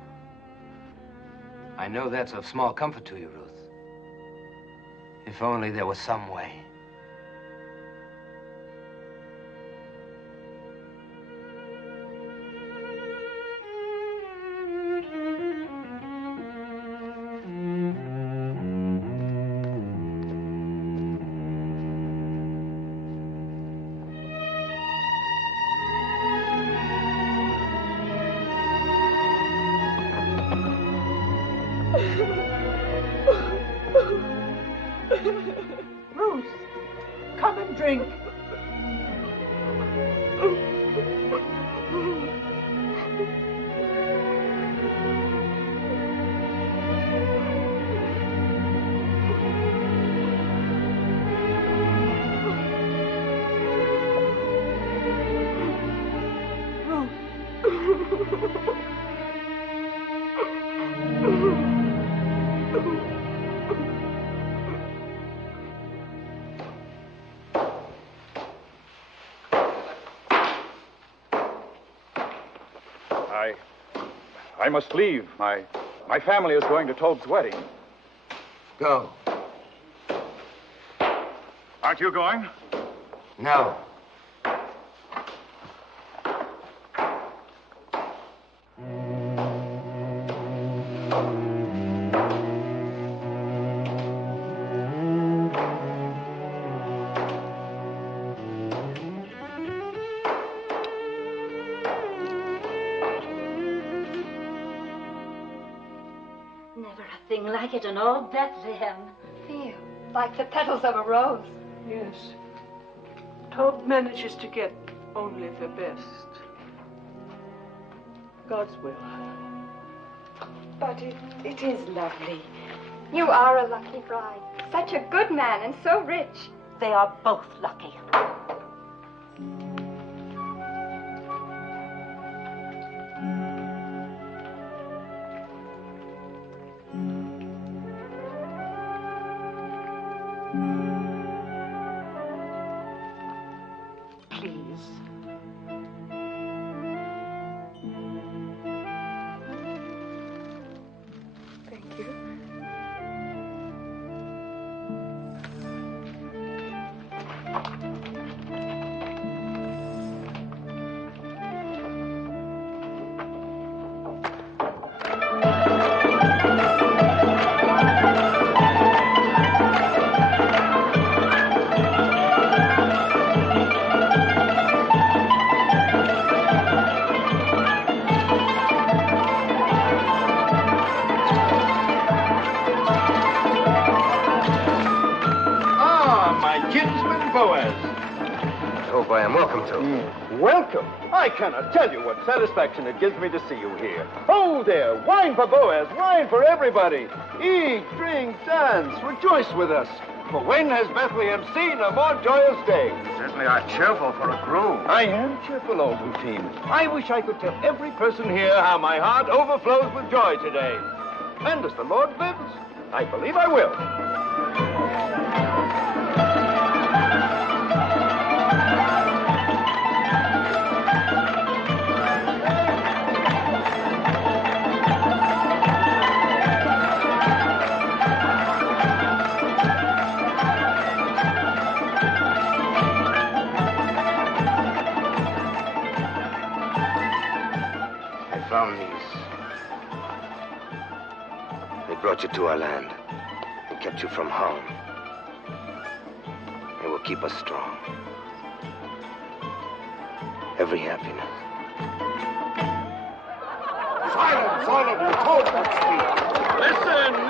I know that's of small comfort to you, Ruth. If only there was some way. Ruth, come and drink. I must leave. My family is going to Tob's wedding. Go. Aren't you going? No. Like it in all Bethlehem. Feel like the petals of a rose. Yes. Tob manages to get only the best. God's will. But it is lovely. You are a lucky bride. Such a good man and so rich. They are both lucky. Welcome. I cannot tell you what satisfaction it gives me to see you here. Oh, there, wine for Boaz, wine for everybody. Eat, drink, dance, rejoice with us. For when has Bethlehem seen a more joyous day? Certainly are cheerful for a groom. I am cheerful, old routine. I wish I could tell every person here how my heart overflows with joy today. And as the Lord lives, I believe I will. Brought you to our land and kept you from harm. They will keep us strong. Every happiness. Silence, all of you. Tob would speak.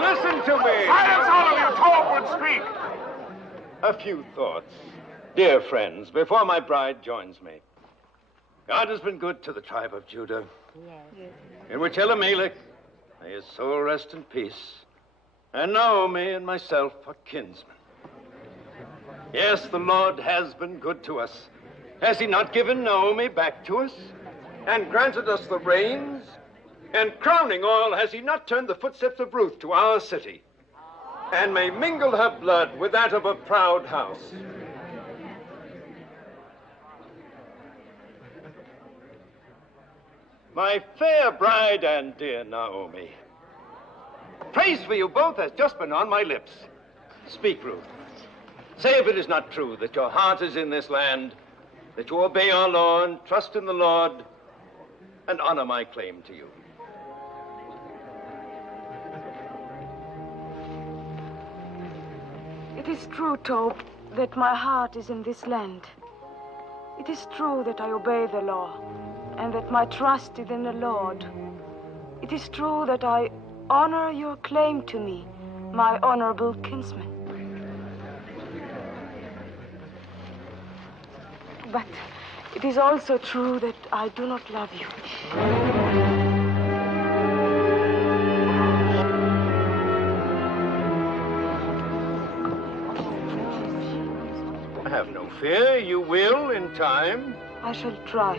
Listen to me. Silence, all of you. Tob would speak. A few thoughts. Dear friends, before my bride joins me. God has been good to the tribe of Judah, in which Elimelech may his soul rest in peace, and Naomi and myself are kinsmen. Yes, the Lord has been good to us. Has he not given Naomi back to us, and granted us the rains? And crowning all, has he not turned the footsteps of Ruth to our city, and may mingle her blood with that of a proud house? My fair bride and dear Naomi, praise for you both has just been on my lips. Speak, Ruth. Say if it is not true that your heart is in this land, that you obey our law and trust in the Lord, and honor my claim to you. It is true, Tob, that my heart is in this land. It is true that I obey the law, and that my trust is in the Lord. It is true that I honor your claim to me, my honorable kinsman. But it is also true that I do not love you. Have no fear, you will in time. I shall try.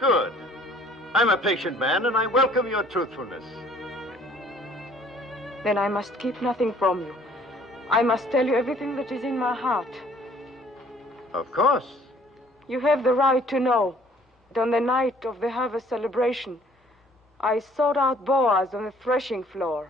Good. I'm a patient man, and I welcome your truthfulness. Then I must keep nothing from you. I must tell you everything that is in my heart. Of course. You have the right to know that on the night of the harvest celebration, I sought out Boaz on the threshing floor.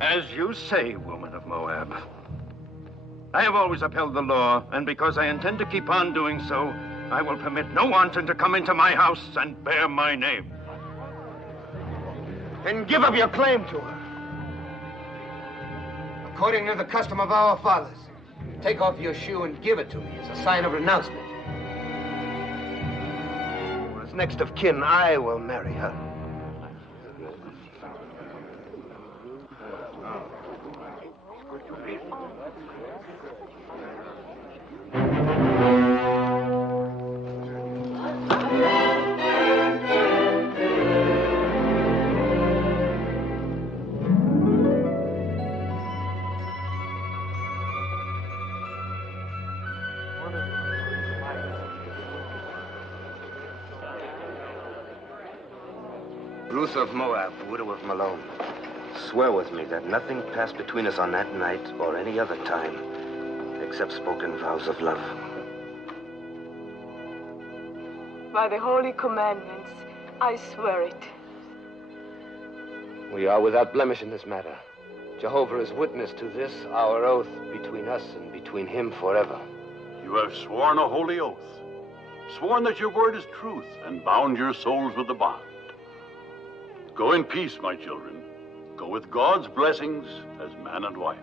As you say, woman of Moab. I have always upheld the law, and because I intend to keep on doing so, I will permit no wanton to come into my house and bear my name. Then give up your claim to her. According to the custom of our fathers, take off your shoe and give it to me as a sign of renouncement. As next of kin, I will marry her. Ruth of Moab, widow of Malone, swear with me that nothing passed between us on that night or any other time except spoken vows of love. By the holy commandments, I swear it. We are without blemish in this matter. Jehovah is witness to this, our oath between us and between him forever. You have sworn a holy oath, sworn that your word is truth, and bound your souls with the bond. Go in peace, my children. Go with God's blessings as man and wife.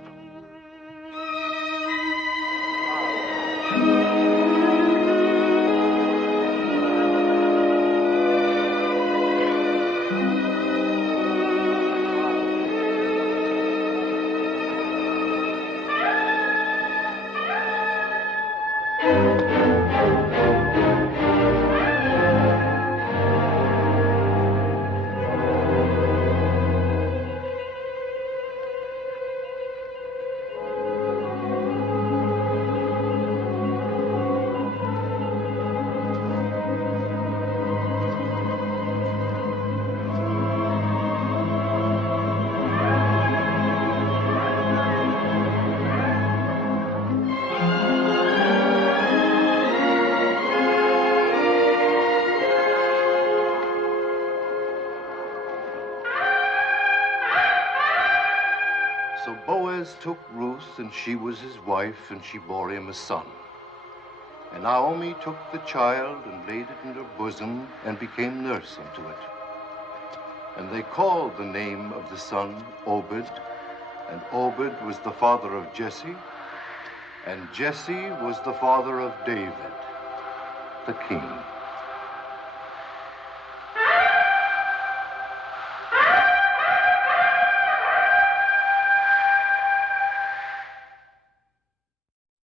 So Boaz took Ruth, and she was his wife, and she bore him a son. And Naomi took the child and laid it in her bosom and became nurse unto it. And they called the name of the son Obed, and Obed was the father of Jesse, and Jesse was the father of David, the king.